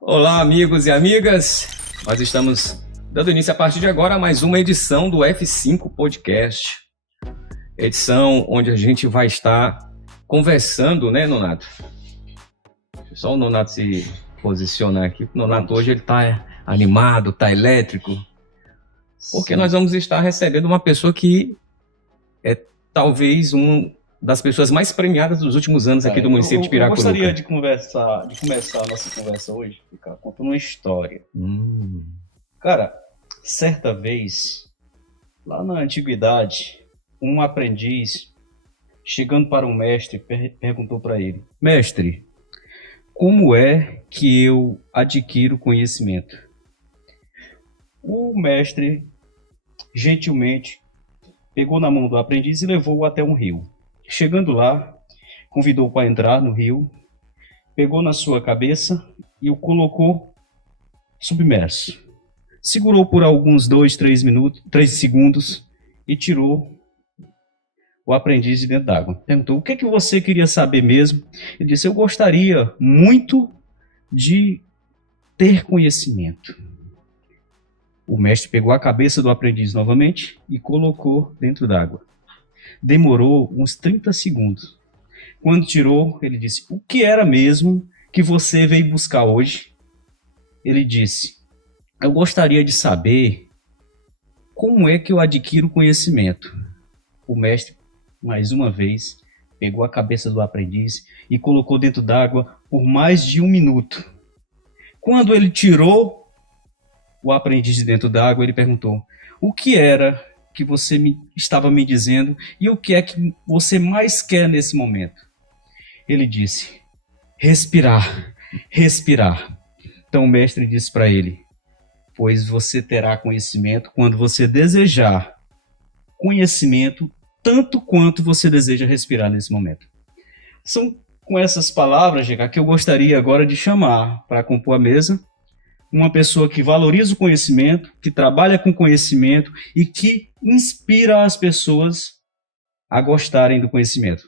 Olá, amigos e amigas. Nós estamos dando início a partir de agora a mais uma edição do F5 Podcast. Edição onde a gente vai estar conversando, né, Nonato? Deixa só o Nonato se posicionar aqui. O Nonato hoje ele tá animado, tá elétrico. Porque nós vamos estar recebendo uma pessoa que é talvez das pessoas mais premiadas dos últimos anos aqui do município de Piracuruca. Eu gostaria de começar a nossa conversa hoje, cara, contando uma história. Cara, certa vez, lá na antiguidade, um aprendiz, chegando para um mestre, perguntou para ele: Mestre, como é que eu adquiro conhecimento? O mestre, gentilmente, pegou na mão do aprendiz e levou-o até um rio. Chegando lá, convidou-o para entrar no rio, pegou na sua cabeça e o colocou submerso. Segurou por alguns 3 segundos e tirou o aprendiz de dentro d'água. Perguntou: o que você queria saber mesmo? Ele disse: eu gostaria muito de ter conhecimento. O mestre pegou a cabeça do aprendiz novamente e colocou dentro d'água. Demorou uns 30 segundos. Quando tirou, ele disse: o que era mesmo que você veio buscar hoje? Ele disse: eu gostaria de saber como é que eu adquiro conhecimento. O mestre, mais uma vez, pegou a cabeça do aprendiz e colocou dentro d'água por mais de 1 minuto. Quando ele tirou o aprendiz de dentro d'água, ele perguntou: o que era que você estava me dizendo e o que é que você mais quer nesse momento? Ele disse: respirar, respirar. Então o mestre disse para ele: pois você terá conhecimento quando você desejar conhecimento tanto quanto você deseja respirar nesse momento. São com essas palavras, GK, que eu gostaria agora de chamar para compor a mesa uma pessoa que valoriza o conhecimento, que trabalha com conhecimento e que inspira as pessoas a gostarem do conhecimento.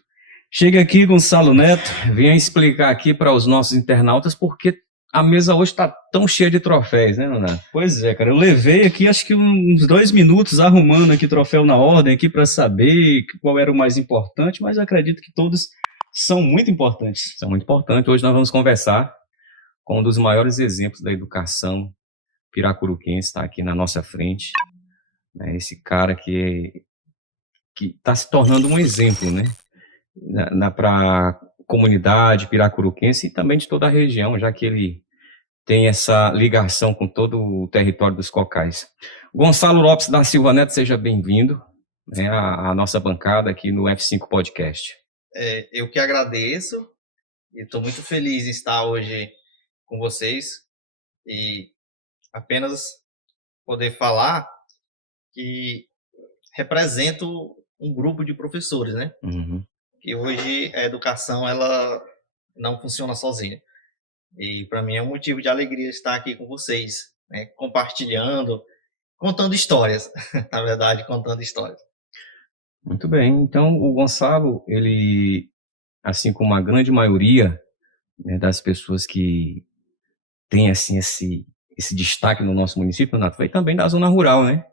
Chega aqui, Gonçalo Neto. Venha explicar aqui para os nossos internautas porque a mesa hoje está tão cheia de troféus, né, Nonato? Pois é, cara. Eu levei aqui acho que uns 2 minutos arrumando aqui troféu na ordem aqui para saber qual era o mais importante, mas eu acredito que todos são muito importantes. São muito importantes. Hoje nós vamos conversar com um dos maiores exemplos da educação piracuruquense, está aqui na nossa frente. Esse cara que está se tornando um exemplo, né, para a comunidade piracuruquense e também de toda a região, já que ele tem essa ligação com todo o território dos Cocais. Gonçalo Lopes da Silva Neto, seja bem-vindo, né, à nossa bancada aqui no F5 Podcast. Eu que agradeço e estou muito feliz em estar hoje com vocês e apenas poder falar que represento um grupo de professores, né? Uhum. Que hoje a educação ela não funciona sozinha. E para mim é um motivo de alegria estar aqui com vocês, né? Compartilhando, contando histórias, na verdade, contando histórias. Muito bem. Então, o Gonçalo, ele, assim como a grande maioria, né, das pessoas que tem assim esse destaque no nosso município, Renato, foi também da zona rural, né?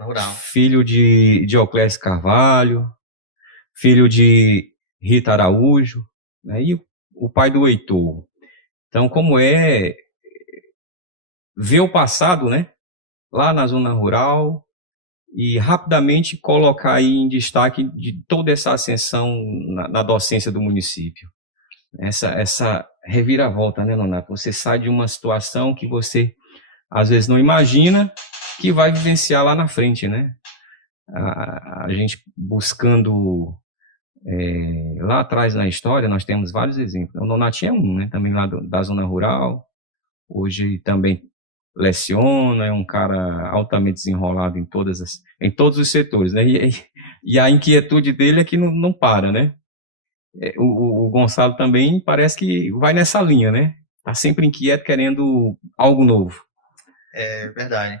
Rural. Filho de Dioclésio Carvalho, filho de Rita Araújo, né? E o pai do Heitor. Então, como é ver o passado, né? Lá na zona rural e rapidamente colocar aí em destaque de toda essa ascensão na docência do município. Essa reviravolta, né, Nonato? Você sai de uma situação que você, às vezes, não imagina que vai vivenciar lá na frente, né? A gente buscando lá atrás na história, nós temos vários exemplos. O Nonato é um, né? Também lá da zona rural. Hoje também leciona, é um cara altamente desenrolado em todos os setores, né? E a inquietude dele é que não para, né? O Gonçalo também parece que vai nessa linha, né? Tá sempre inquieto, querendo algo novo. É verdade.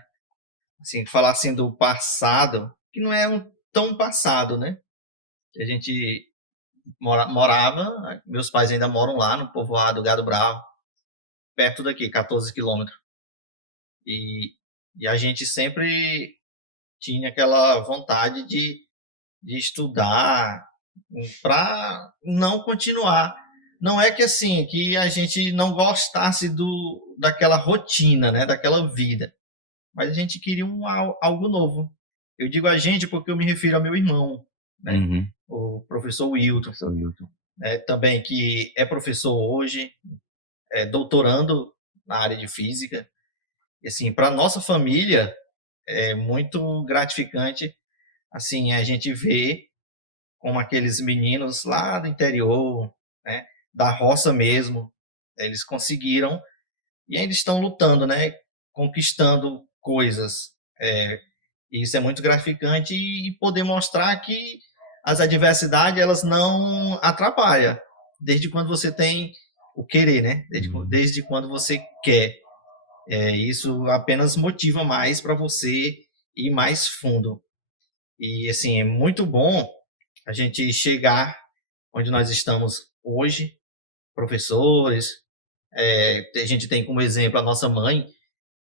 Assim, falar assim do passado, que não é tão passado, né? A gente morava, meus pais ainda moram lá no povoado Gado Bravo, perto daqui, 14 quilômetros. E a gente sempre tinha aquela vontade de estudar para não continuar. Não é que assim, que a gente não gostasse daquela rotina, né, daquela vida, mas a gente queria algo novo. Eu digo a gente porque eu me refiro ao meu irmão, né, o professor Wilton, também que é professor hoje, é doutorando na área de física. E assim, para nossa família é muito gratificante assim a gente ver como aqueles meninos lá do interior, né, da roça mesmo, eles conseguiram e ainda estão lutando, né, conquistando coisas. Isso é muito gratificante e poder mostrar que as adversidades elas não atrapalham, desde quando você tem o querer, né? Desde quando você quer. Isso apenas motiva mais para você ir mais fundo. E assim, é muito bom a gente chegar onde nós estamos hoje, professores. A gente tem como exemplo a nossa mãe,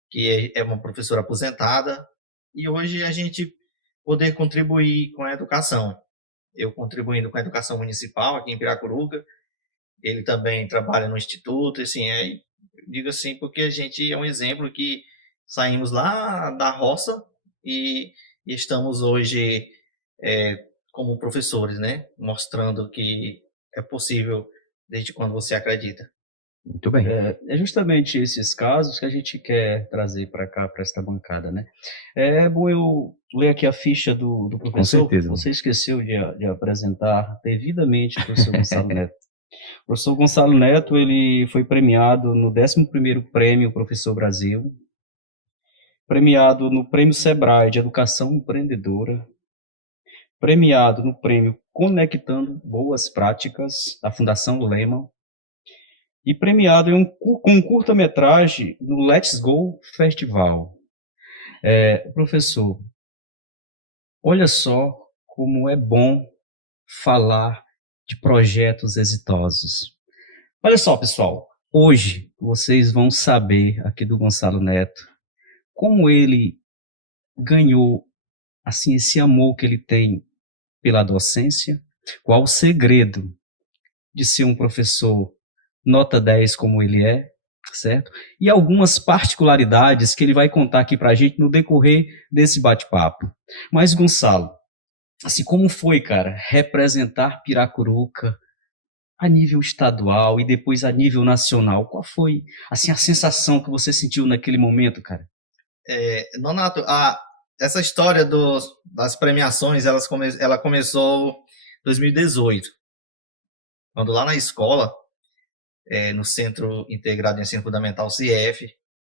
que é uma professora aposentada, e hoje a gente poder contribuir com a educação. Eu contribuindo com a educação municipal aqui em Piracuruca, ele também trabalha no instituto, assim, digo assim, porque a gente é um exemplo que saímos lá da roça e estamos hoje como professores, né? Mostrando que é possível desde quando você acredita. Muito bem. É justamente esses casos que a gente quer trazer para cá, para esta bancada, né? É bom eu ler aqui a ficha do professor. Com certeza. Você esqueceu de apresentar devidamente o professor Gonçalo Neto. O professor Gonçalo Neto, ele foi premiado no 11º Prêmio Professor Brasil, premiado no Prêmio Sebrae de Educação Empreendedora, premiado no Prêmio Conectando Boas Práticas, da Fundação Lehman, e premiado com curta-metragem no Let's Go Festival. Professor, olha só como é bom falar de projetos exitosos. Olha só, pessoal, hoje vocês vão saber aqui do Gonçalo Neto como ele ganhou assim esse amor que ele tem pela docência, qual o segredo de ser um professor nota 10 como ele é, certo? E algumas particularidades que ele vai contar aqui para a gente no decorrer desse bate-papo. Mas, Gonçalo, assim, como foi, cara, representar Piracuruca a nível estadual e depois a nível nacional? Qual foi, assim, a sensação que você sentiu naquele momento, cara? Nonato, essa história das premiações, ela começou em 2018, quando lá na escola, no Centro Integrado de Ensino Fundamental, CIF,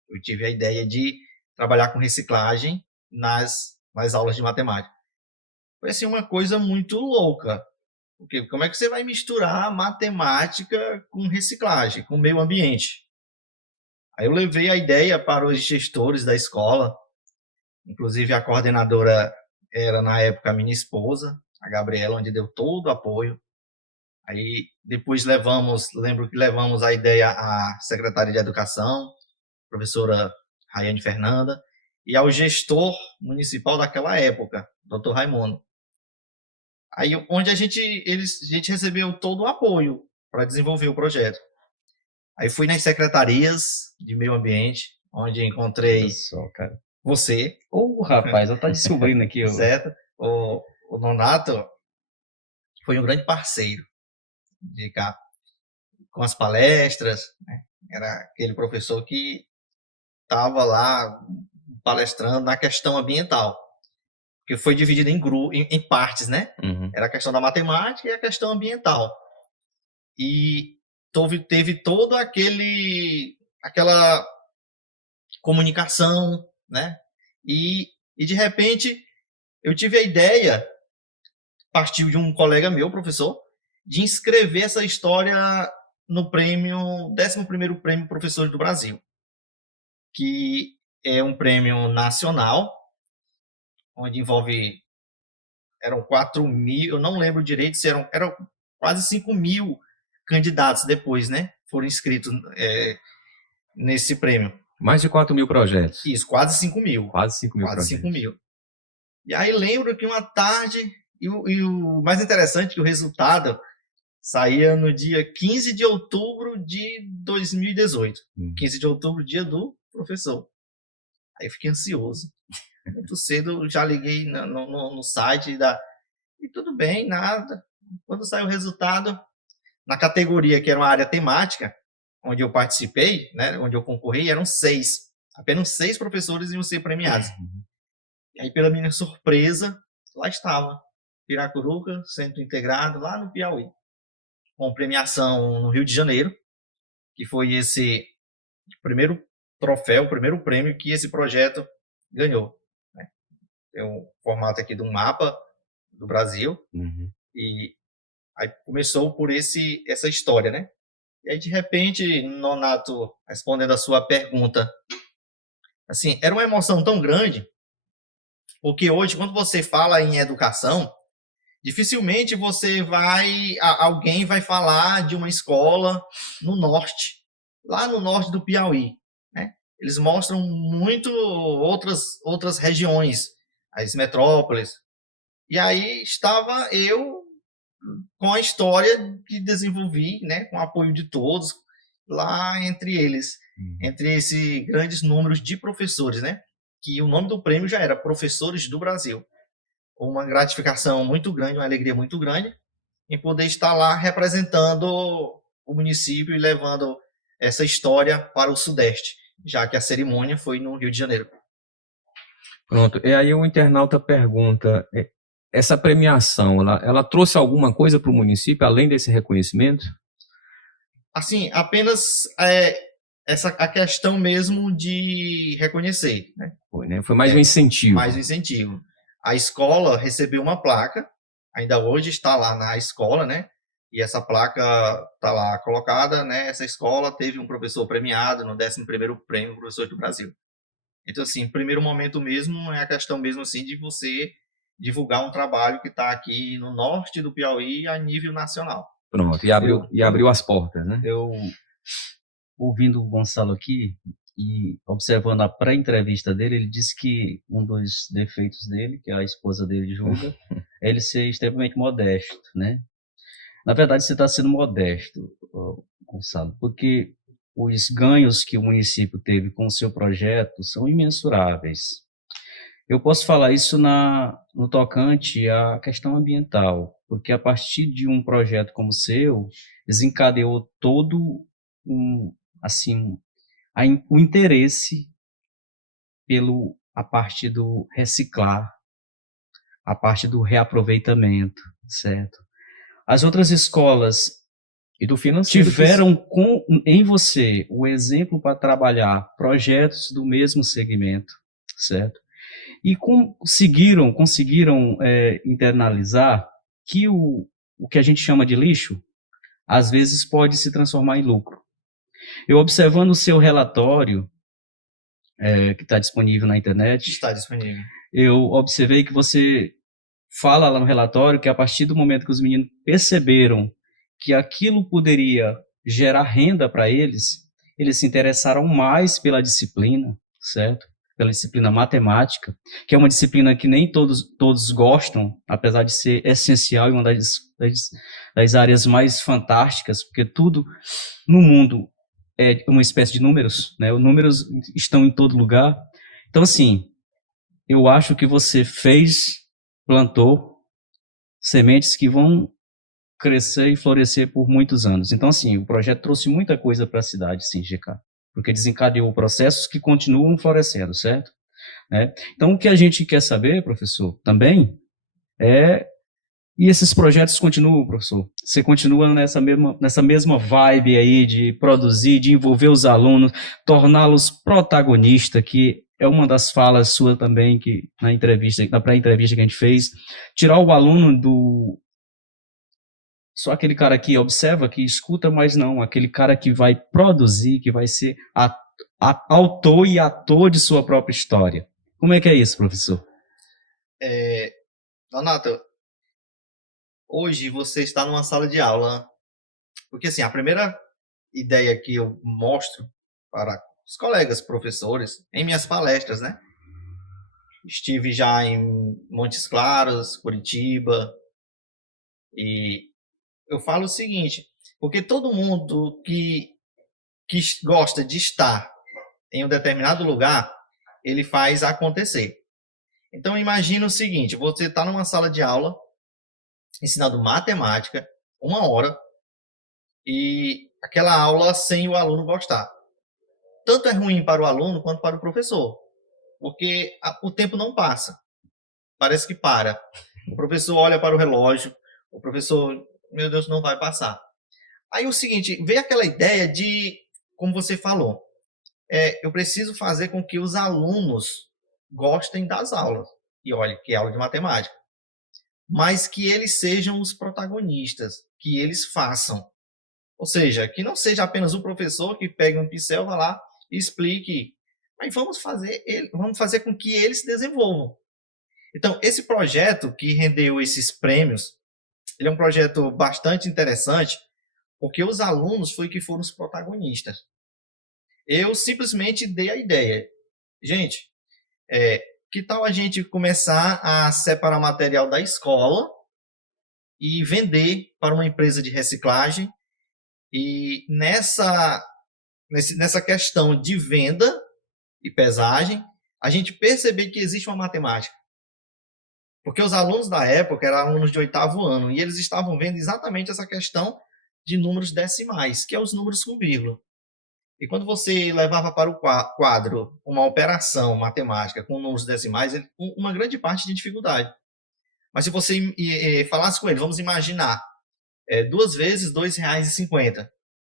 eu tive a ideia de trabalhar com reciclagem nas aulas de matemática. Foi assim uma coisa muito louca, porque como é que você vai misturar matemática com reciclagem, com meio ambiente? Aí eu levei a ideia para os gestores da escola, inclusive a coordenadora era na época a minha esposa, a Gabriela, onde deu todo o apoio. Aí depois lembro que levamos a ideia à secretária de Educação, professora Raiane Fernanda, e ao gestor municipal daquela época, Dr. Raimundo. Aí onde a gente recebeu todo o apoio para desenvolver o projeto. Aí fui nas secretarias de meio ambiente, onde encontrei você. Rapaz, eu tô descobrindo aqui. Certo? O Nonato foi um grande parceiro de cá, com as palestras, né? Era aquele professor que estava lá palestrando na questão ambiental, que foi dividido em partes, né? Uhum. Era a questão da matemática e a questão ambiental. E teve todo aquela comunicação, né? E de repente eu tive a ideia, partiu de um colega meu, professor, de inscrever essa história no prêmio, 11º Prêmio Professores do Brasil, que é um prêmio nacional, onde envolve, eram 4.000, eu não lembro direito se eram quase 5.000 candidatos depois, né? Foram inscritos nesse prêmio. Mais de 4.000 projetos. Isso, quase 5.000. Quase 5.000 Quase projetos. 5.000. E aí lembro que uma tarde, e o mais interessante que o resultado saía no dia 15 de outubro de 2018. 15 de outubro, dia do professor. Aí eu fiquei ansioso. Muito cedo já liguei no site e tudo bem, nada. Quando saiu o resultado, na categoria que era uma área temática, onde eu participei, né, onde eu concorri, eram 6. Apenas 6 professores iam ser premiados. E aí, pela minha surpresa, lá estava. Piracuruca, Centro Integrado, lá no Piauí. Com premiação no Rio de Janeiro, que foi esse primeiro troféu, o primeiro prêmio que esse projeto ganhou. Né? Tem um formato aqui de um mapa do Brasil. E aí começou por essa história, né? E aí, de repente, Nonato, respondendo a sua pergunta, assim, era uma emoção tão grande, porque hoje, quando você fala em educação, dificilmente alguém vai falar de uma escola no norte, lá no norte do Piauí, né? Eles mostram muito outras regiões, as metrópoles. E aí estava eu com a história que desenvolvi, né, com o apoio de todos, lá entre eles, entre esses grandes números de professores, né? Que o nome do prêmio já era Professores do Brasil. Uma gratificação muito grande, uma alegria muito grande em poder estar lá representando o município e levando essa história para o Sudeste, já que a cerimônia foi no Rio de Janeiro. Pronto, e aí o internauta pergunta, essa premiação, ela trouxe alguma coisa para o município, além desse reconhecimento? Assim, apenas a questão mesmo de reconhecer. Né? Foi, né? Foi mais um incentivo. Mais um incentivo. A escola recebeu uma placa, ainda hoje está lá na escola, né? E essa placa está lá colocada, né? Essa escola teve um professor premiado no 11º Prêmio Professor do Brasil. Então, assim, primeiro momento mesmo é a questão mesmo assim de você divulgar um trabalho que está aqui no norte do Piauí a nível nacional. Pronto, e abriu as portas, né? Eu, ouvindo o Gonçalo aqui e observando a pré-entrevista dele, ele disse que um dos defeitos dele, que a esposa dele julga, é ele ser extremamente modesto, né? Na verdade, você está sendo modesto, Gonçalo, porque os ganhos que o município teve com o seu projeto são imensuráveis. Eu posso falar isso no tocante à questão ambiental, porque a partir de um projeto como o seu, desencadeou todo o interesse a parte do reciclar, a parte do reaproveitamento, certo? As outras escolas e do financeiro tiveram em você o exemplo para trabalhar projetos do mesmo segmento, certo? E conseguiram internalizar que o que a gente chama de lixo, às vezes pode se transformar em lucro. Eu observando o seu relatório, que está disponível na internet, está disponível. Eu observei que você fala lá no relatório que a partir do momento que os meninos perceberam que aquilo poderia gerar renda para eles se interessaram mais pela disciplina, certo? Pela disciplina matemática, que é uma disciplina que nem todos gostam, apesar de ser essencial e uma das áreas mais fantásticas, porque tudo no mundo é uma espécie de números, né? Os números estão em todo lugar. Então, assim, eu acho que você plantou sementes que vão crescer e florescer por muitos anos. Então, assim, o projeto trouxe muita coisa para a cidade, sim, GK, porque desencadeou processos que continuam florescendo, certo? Então, o que a gente quer saber, professor, também e esses projetos continuam, professor? Você continua nessa mesma vibe aí de produzir, de envolver os alunos, torná-los protagonistas, que é uma das falas sua também, que na pré-entrevista que a gente fez, tirar o aluno só aquele cara que observa, que escuta, mas não, aquele cara que vai produzir, que vai ser autor e ator de sua própria história. Como é que é isso, professor? Nonato, hoje você está numa sala de aula, porque assim, a primeira ideia que eu mostro para os colegas professores, em minhas palestras, né? Estive já em Montes Claros, Curitiba, e eu falo o seguinte, porque todo mundo que gosta de estar em um determinado lugar, ele faz acontecer. Então imagina o seguinte, você está numa sala de aula, ensinando matemática, 1 hora, e aquela aula sem o aluno gostar. Tanto é ruim para o aluno quanto para o professor, porque o tempo não passa, parece que para. O professor olha para o relógio, o professor, meu Deus, não vai passar. Aí o seguinte, veio aquela ideia de, como você falou, eu preciso fazer com que os alunos gostem das aulas. E olha, que é aula de matemática. Mas que eles sejam os protagonistas, que eles façam. Ou seja, que não seja apenas o professor que pegue um pincel, vá lá e explique. Mas vamos fazer com que eles se desenvolvam. Então, esse projeto que rendeu esses prêmios, ele é um projeto bastante interessante, porque os alunos foram os protagonistas. Eu simplesmente dei a ideia. Gente, que tal a gente começar a separar material da escola e vender para uma empresa de reciclagem? E nessa questão de venda e pesagem, a gente perceber que existe uma matemática. Porque os alunos da época eram alunos de 8º ano e eles estavam vendo exatamente essa questão de números decimais, que é os números com vírgula. E quando você levava para o quadro uma operação matemática com números decimais, uma grande parte de dificuldade. Mas se você falasse com ele, vamos imaginar, 2 vezes R$2,50,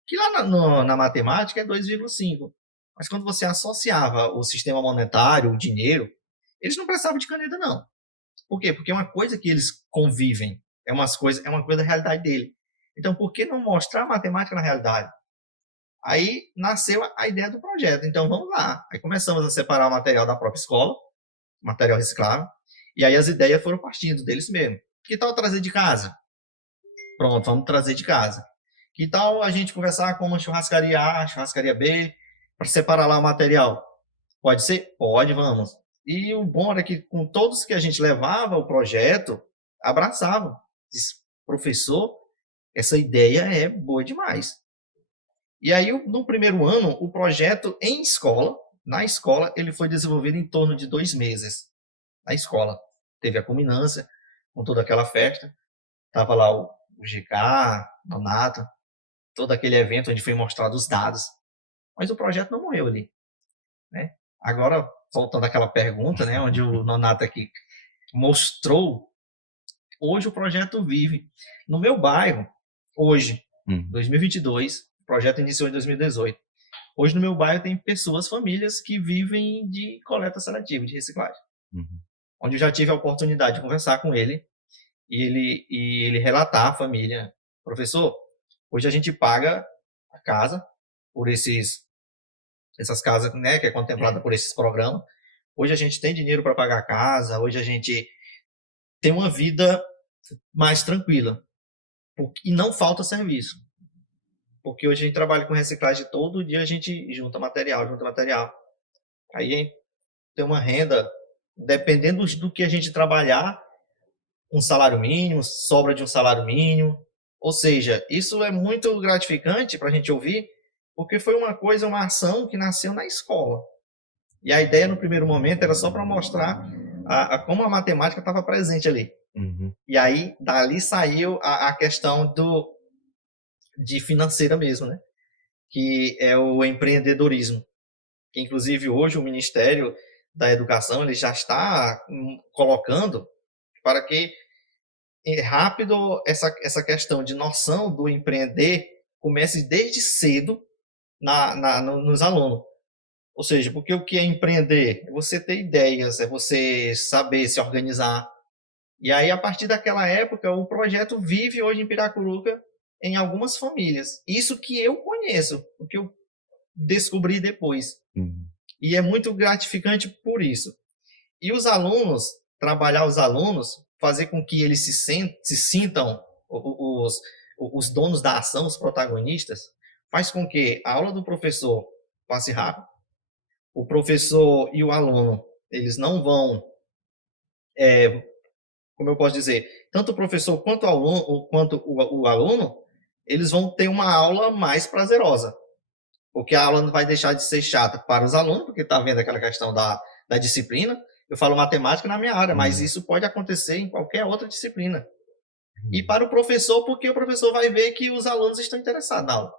que lá na matemática é 2,5. Mas quando você associava o sistema monetário, o dinheiro, eles não precisavam de caneta, não. Por quê? Porque é uma coisa que eles convivem, é uma coisa da realidade dele. Então, por que não mostrar a matemática na realidade? Aí nasceu a ideia do projeto. Então, vamos lá. Aí começamos a separar o material da própria escola, material reciclável, e aí as ideias foram partindo deles mesmo. Que tal trazer de casa? Pronto, vamos trazer de casa. Que tal a gente conversar com uma churrascaria A, churrascaria B, para separar lá o material? Pode ser? Pode, vamos. E o bom era que com todos que a gente levava o projeto, abraçavam. Diz, professor, essa ideia é boa demais. E aí, no primeiro ano, o projeto na escola, ele foi desenvolvido em torno de 2 meses. Na escola. Teve a culminância, com toda aquela festa. Estava lá o GK, Nonato, todo aquele evento onde foi mostrado os dados. Mas o projeto não morreu ali. Né? Agora, voltando àquela pergunta, né, onde o Nonato aqui mostrou, hoje o projeto vive. No meu bairro, hoje, 2022, o projeto iniciou em 2018. Hoje no meu bairro tem famílias que vivem de coleta seletiva, de reciclagem. Onde eu já tive a oportunidade de conversar com ele e ele relatar à família, professor, hoje a gente paga a casa por essas casas, né, que é contemplada por esses programas. Hoje a gente tem dinheiro para pagar a casa, hoje a gente tem uma vida mais tranquila. E não falta serviço. Porque hoje a gente trabalha com reciclagem, todo dia a gente junta material. Aí tem uma renda, dependendo do que a gente trabalhar, um salário mínimo, sobra de um salário mínimo. Ou seja, isso é muito gratificante para a gente ouvir, porque foi uma ação que nasceu na escola. E a ideia no primeiro momento era só para mostrar como a matemática estava presente ali. E aí, dali saiu a questão de financeira mesmo, né? Que é o empreendedorismo. Que, inclusive, hoje o Ministério da Educação ele já está colocando para que rápido essa questão de noção do empreender comece desde cedo nos alunos. Ou seja, porque o que é empreender? É você ter ideias, é você saber se organizar. E aí, a partir daquela época, o projeto vive hoje em Piracuruca em algumas famílias. Isso que eu conheço, o que eu descobri depois. E é muito gratificante por isso. E os alunos, trabalhar os alunos, fazer com que eles se sintam os donos da ação, os protagonistas, faz com que a aula do professor passe rápido. O professor e o aluno, eles não vão, como eu posso dizer, tanto o professor quanto o aluno, eles vão ter uma aula mais prazerosa. Porque a aula não vai deixar de ser chata para os alunos, porque está vendo aquela questão da disciplina. Eu falo matemática na minha área, mas isso pode acontecer em qualquer outra disciplina. E para o professor, porque o professor vai ver que os alunos estão interessados na aula.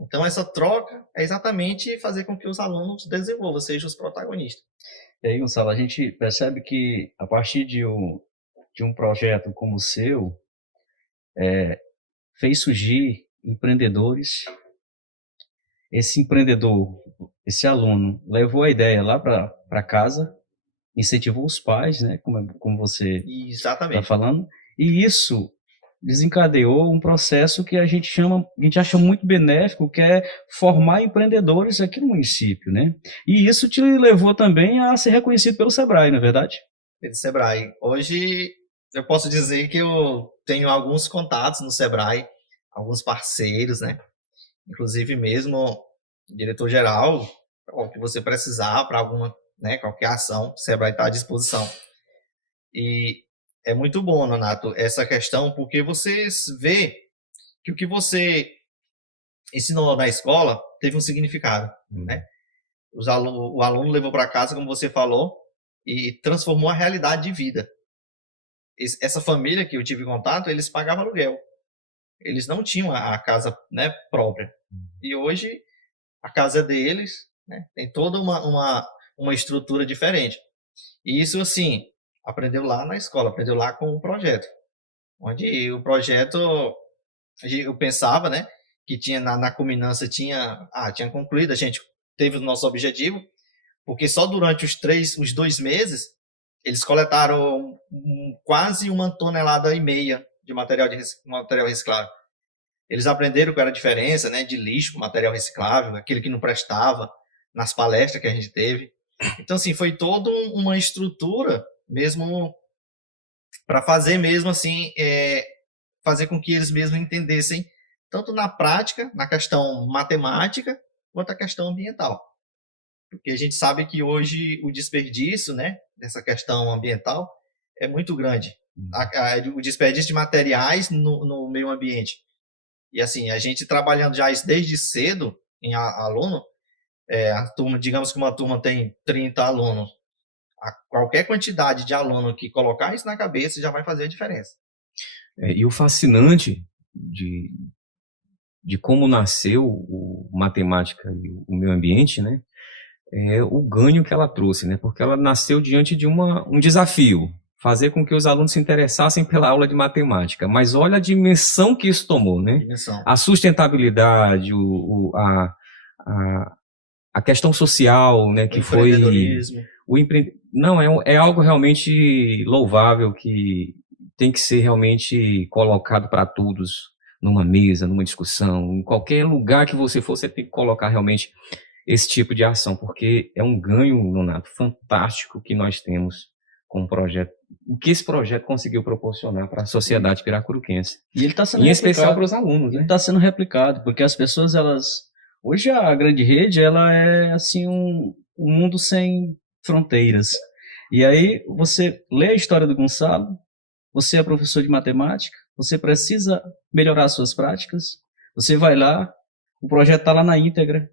Então, essa troca é exatamente fazer com que os alunos desenvolvam, sejam os protagonistas. E aí, Gonçalo, a gente percebe que, a partir de um projeto como o seu, fez surgir empreendedores. Esse empreendedor, esse aluno, levou a ideia lá para casa, incentivou os pais, né, como você está falando, e isso desencadeou um processo que a gente acha muito benéfico, que é formar empreendedores aqui no município, né? E isso te levou também a ser reconhecido pelo Sebrae, não é verdade? Pelo Sebrae. Hoje eu posso dizer que eu tenho alguns contatos no Sebrae, alguns parceiros, né? Inclusive mesmo diretor-geral, o que você precisar para alguma, né, qualquer ação, o Sebrae está à disposição. E é muito bom, Nonato, essa questão, porque você vê que o que você ensinou na escola teve um significado, né? O aluno levou para casa, como você falou, e transformou a realidade de vida. Essa família que eu tive contato, eles pagavam aluguel. Eles não tinham a casa, né, própria. E hoje a casa é deles, né, tem toda uma estrutura diferente. E isso, assim, aprendeu lá na escola, aprendeu lá com o projeto. Onde o projeto, eu pensava, né, que tinha na culminância, tinha concluído, a gente teve o nosso objetivo, porque só durante os 2 meses, eles coletaram quase 1,5 toneladas de material reciclável. Eles aprenderam qual era a diferença, né, de lixo, material reciclável, aquele que não prestava, nas palestras que a gente teve. Então, assim, foi toda uma estrutura mesmo para fazer mesmo assim, fazer com que eles mesmos entendessem, tanto na prática, na questão matemática, quanto a questão ambiental. Porque a gente sabe que hoje o desperdício, né, dessa questão ambiental é muito grande. O desperdício de materiais no meio ambiente. E assim, a gente trabalhando já isso desde cedo em aluno, a turma, digamos que uma turma tem 30 alunos, qualquer quantidade de aluno que colocar isso na cabeça já vai fazer a diferença. E o fascinante de como nasceu o matemática e o meio ambiente, né, é o ganho que ela trouxe, né, porque ela nasceu diante de um desafio, fazer com que os alunos se interessassem pela aula de matemática. Mas olha a dimensão que isso tomou, né? A sustentabilidade, a questão social, né, que foi não, é algo realmente louvável, que tem que ser realmente colocado para todos numa mesa, numa discussão, em qualquer lugar que você for, você tem que colocar realmente esse tipo de ação, porque é um ganho, Nonato, fantástico que nós temos com o projeto, o que esse projeto conseguiu proporcionar para a sociedade piracuruquense. E ele está sendo em especial para os alunos, né? Ele está sendo replicado, porque as pessoas, hoje a grande rede, ela é assim um mundo sem fronteiras. E aí você lê a história do Gonçalo, você é professor de matemática, você precisa melhorar suas práticas, você vai lá, o projeto está lá na íntegra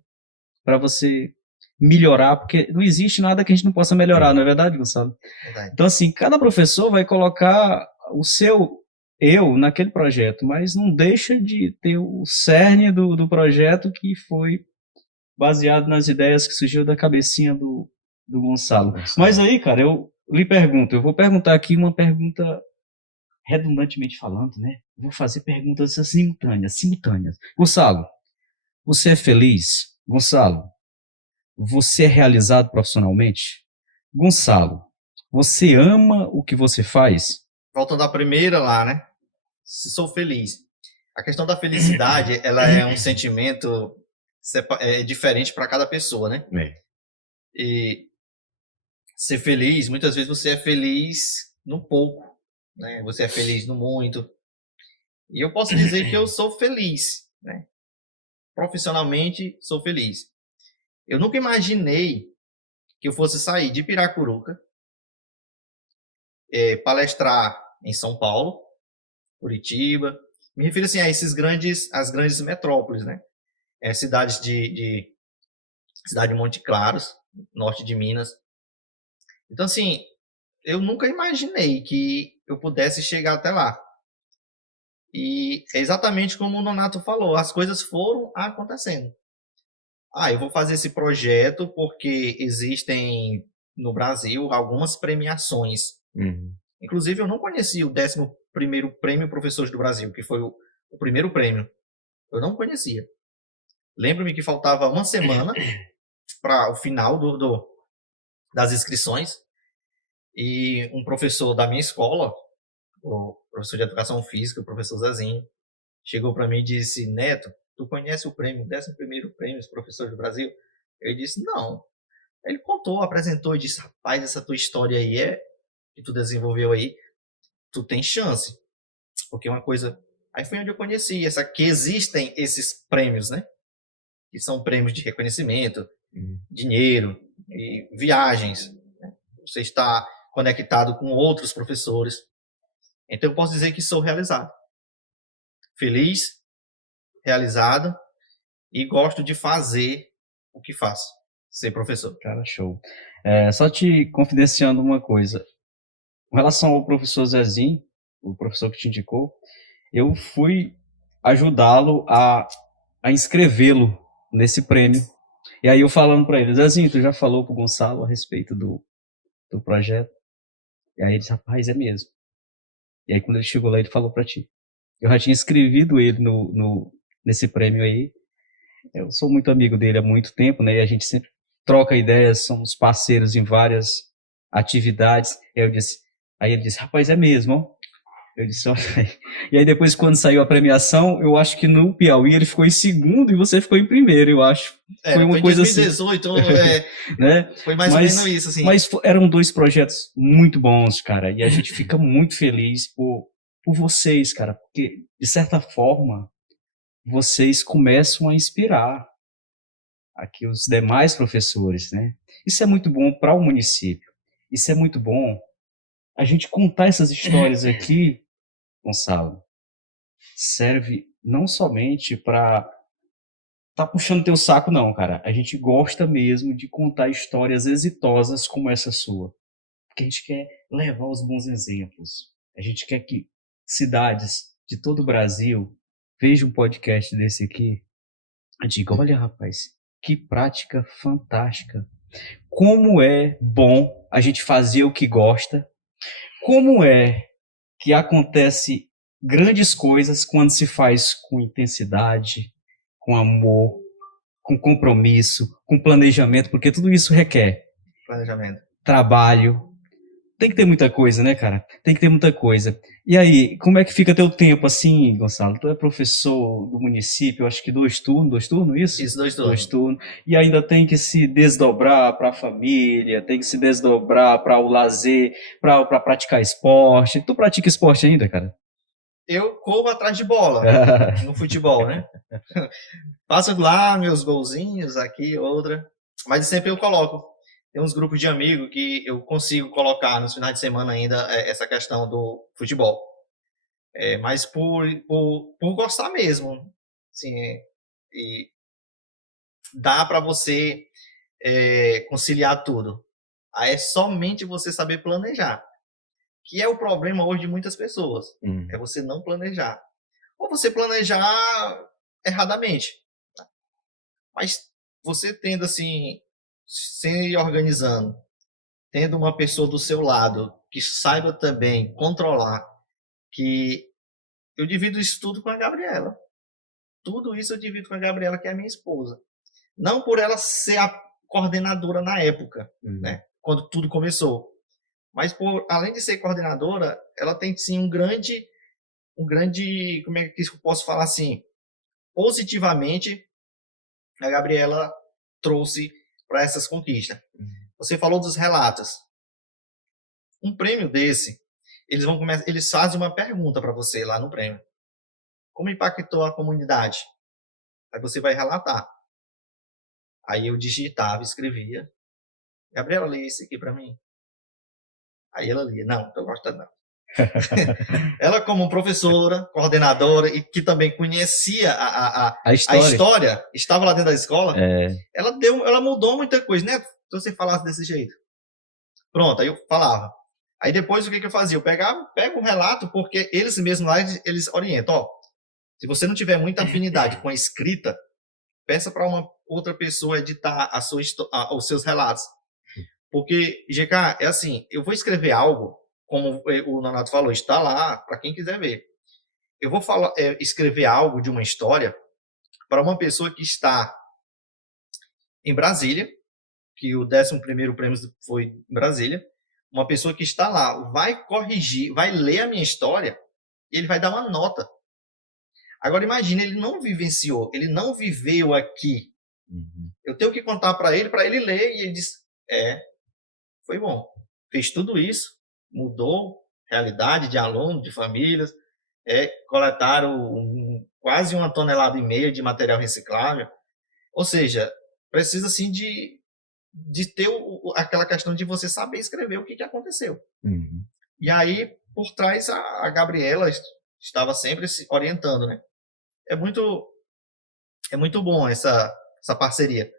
para você melhorar, porque não existe nada que a gente não possa melhorar, não é verdade, Gonçalo? Verdade. Então, assim, cada professor vai colocar o seu eu naquele projeto, mas não deixa de ter o cerne do projeto, que foi baseado nas ideias que surgiu da cabecinha do Gonçalo. Mas aí, cara, eu lhe pergunto, eu vou perguntar aqui uma pergunta redundantemente falando, né? Eu vou fazer perguntas simultâneas. Gonçalo, você é feliz? Gonçalo, você é realizado profissionalmente? Gonçalo, você ama o que você faz? Voltando à primeira lá, né? Se sou feliz. a questão da felicidade, ela é um sentimento diferente para cada pessoa, né? E ser feliz, muitas vezes você é feliz no pouco, né? Você é feliz no muito. E eu posso dizer que eu sou feliz, né? Profissionalmente, sou feliz. Eu nunca imaginei que eu fosse sair de Piracuruca, palestrar em São Paulo, Curitiba. Me refiro assim a as grandes metrópoles, né? Cidades cidade de Monte Claros, norte de Minas. Então, assim, eu nunca imaginei que eu pudesse chegar até lá. E é exatamente como o Nonato falou, as coisas foram acontecendo. Eu vou fazer esse projeto porque existem no Brasil algumas premiações. Inclusive, eu não conhecia o 11º Prêmio Professores do Brasil, que foi o primeiro prêmio. Eu não conhecia. Lembro-me que faltava uma semana para o final das inscrições. E um professor da minha escola, o professor de Educação Física, o professor Zezinho, chegou para mim e disse: Neto, tu conhece o prêmio, 11º Prêmio dos Professores do Brasil? Eu disse: não. Ele contou, apresentou e disse: rapaz, essa tua história aí que tu desenvolveu aí, tu tem chance. Porque uma coisa... Aí foi onde eu conheci que existem esses prêmios, né? Que são prêmios de reconhecimento, dinheiro e viagens. Né? Você está conectado com outros professores. Então eu posso dizer que sou realizado. Feliz, realizado e gosto de fazer o que faço, ser professor. Cara, show. Só te confidenciando uma coisa. Com relação ao professor Zezinho, o professor que te indicou, eu fui ajudá-lo a inscrevê-lo nesse prêmio. E aí eu falando para ele: Zezinho, tu já falou com o Gonçalo a respeito do projeto? E aí ele disse: rapaz, é mesmo. E aí quando ele chegou lá, ele falou para ti. Eu já tinha inscrevido ele nesse prêmio aí. Eu sou muito amigo dele há muito tempo, né? E a gente sempre troca ideias, somos parceiros em várias atividades. Aí ele disse: rapaz, é mesmo, ó. Eu disse: olha aí. E aí depois, quando saiu a premiação, eu acho que no Piauí ele ficou em segundo e você ficou em primeiro, eu acho. Foi uma coisa 2018, assim. Né? Foi mais ou menos isso, assim. Mas eram 2 projetos muito bons, cara. E a gente fica muito feliz por vocês, cara. Porque, de certa forma, vocês começam a inspirar aqui os demais professores, né? Isso é muito bom para o município. Isso é muito bom a gente contar essas histórias aqui, Gonçalo. Serve não somente para tá puxando teu saco, não, cara. A gente gosta mesmo de contar histórias exitosas como essa sua. Porque a gente quer levar os bons exemplos. A gente quer que cidades de todo o Brasil vejam um podcast desse aqui e digam: olha, rapaz, que prática fantástica. Como é bom a gente fazer o que gosta. Como é que acontece grandes coisas quando se faz com intensidade, com amor, com compromisso, com planejamento, porque tudo isso requer planejamento, trabalho. Tem que ter muita coisa, né, cara? Tem que ter muita coisa. E aí, como é que fica teu tempo assim, Gonçalo? Tu é professor do município, acho que 2 turnos, isso? Isso, 2 turnos. 2 turnos. E ainda tem que se desdobrar para a família, tem que se desdobrar para o lazer, para praticar esporte. Tu pratica esporte ainda, cara? Eu corro atrás de bola no futebol, né? Faço lá meus golzinhos, aqui, outra. Mas sempre eu coloco. Tem uns grupos de amigos que eu consigo colocar nos finais de semana ainda essa questão do futebol. Mas por gostar mesmo. Assim, e dá para você conciliar tudo. Aí é somente você saber planejar. Que é o problema hoje de muitas pessoas. É você não planejar. Ou você planejar erradamente. Mas você tendo assim, se organizando, tendo uma pessoa do seu lado que saiba também controlar, que eu divido isso tudo com a Gabriela. Tudo isso eu divido com a Gabriela, que é a minha esposa. Não por ela ser a coordenadora na época, né? Quando tudo começou. Mas além de ser coordenadora, ela tem sim um grande grande, como é que eu posso falar assim, positivamente a Gabriela trouxe para essas conquistas. Você falou dos relatos. Um prêmio desse, eles fazem uma pergunta para você lá no prêmio. Como impactou a comunidade? Aí você vai relatar. Aí eu digitava, escrevia. Gabriela, lê isso aqui para mim. Aí ela lia. Não, eu gosto não. Ela, como professora, coordenadora e que também conhecia a história, estava lá dentro da escola, ela mudou muita coisa, né? Se você falasse desse jeito. Pronto, aí eu falava. Aí depois o que eu fazia? Eu pego o relato, porque eles mesmos lá, eles orientam. Ó, se você não tiver muita afinidade com a escrita, peça para uma outra pessoa editar os seus relatos. Porque, GK, é assim, eu vou escrever algo, como o Nonato falou, está lá para quem quiser ver. Eu vou escrever algo de uma história para uma pessoa que está em Brasília, que o 11º prêmio foi em Brasília, uma pessoa que está lá, vai corrigir, vai ler a minha história e ele vai dar uma nota. Agora imagine, ele não vivenciou, ele não viveu aqui. Eu tenho que contar para ele ler e ele diz, foi bom. Fez tudo isso, mudou realidade de alunos, de famílias, coletaram quase 1,5 tonelada de material reciclável. Ou seja, precisa assim de ter aquela questão de você saber escrever o que aconteceu. E aí, por trás, a Gabriela estava sempre se orientando, né? É muito bom essa parceria.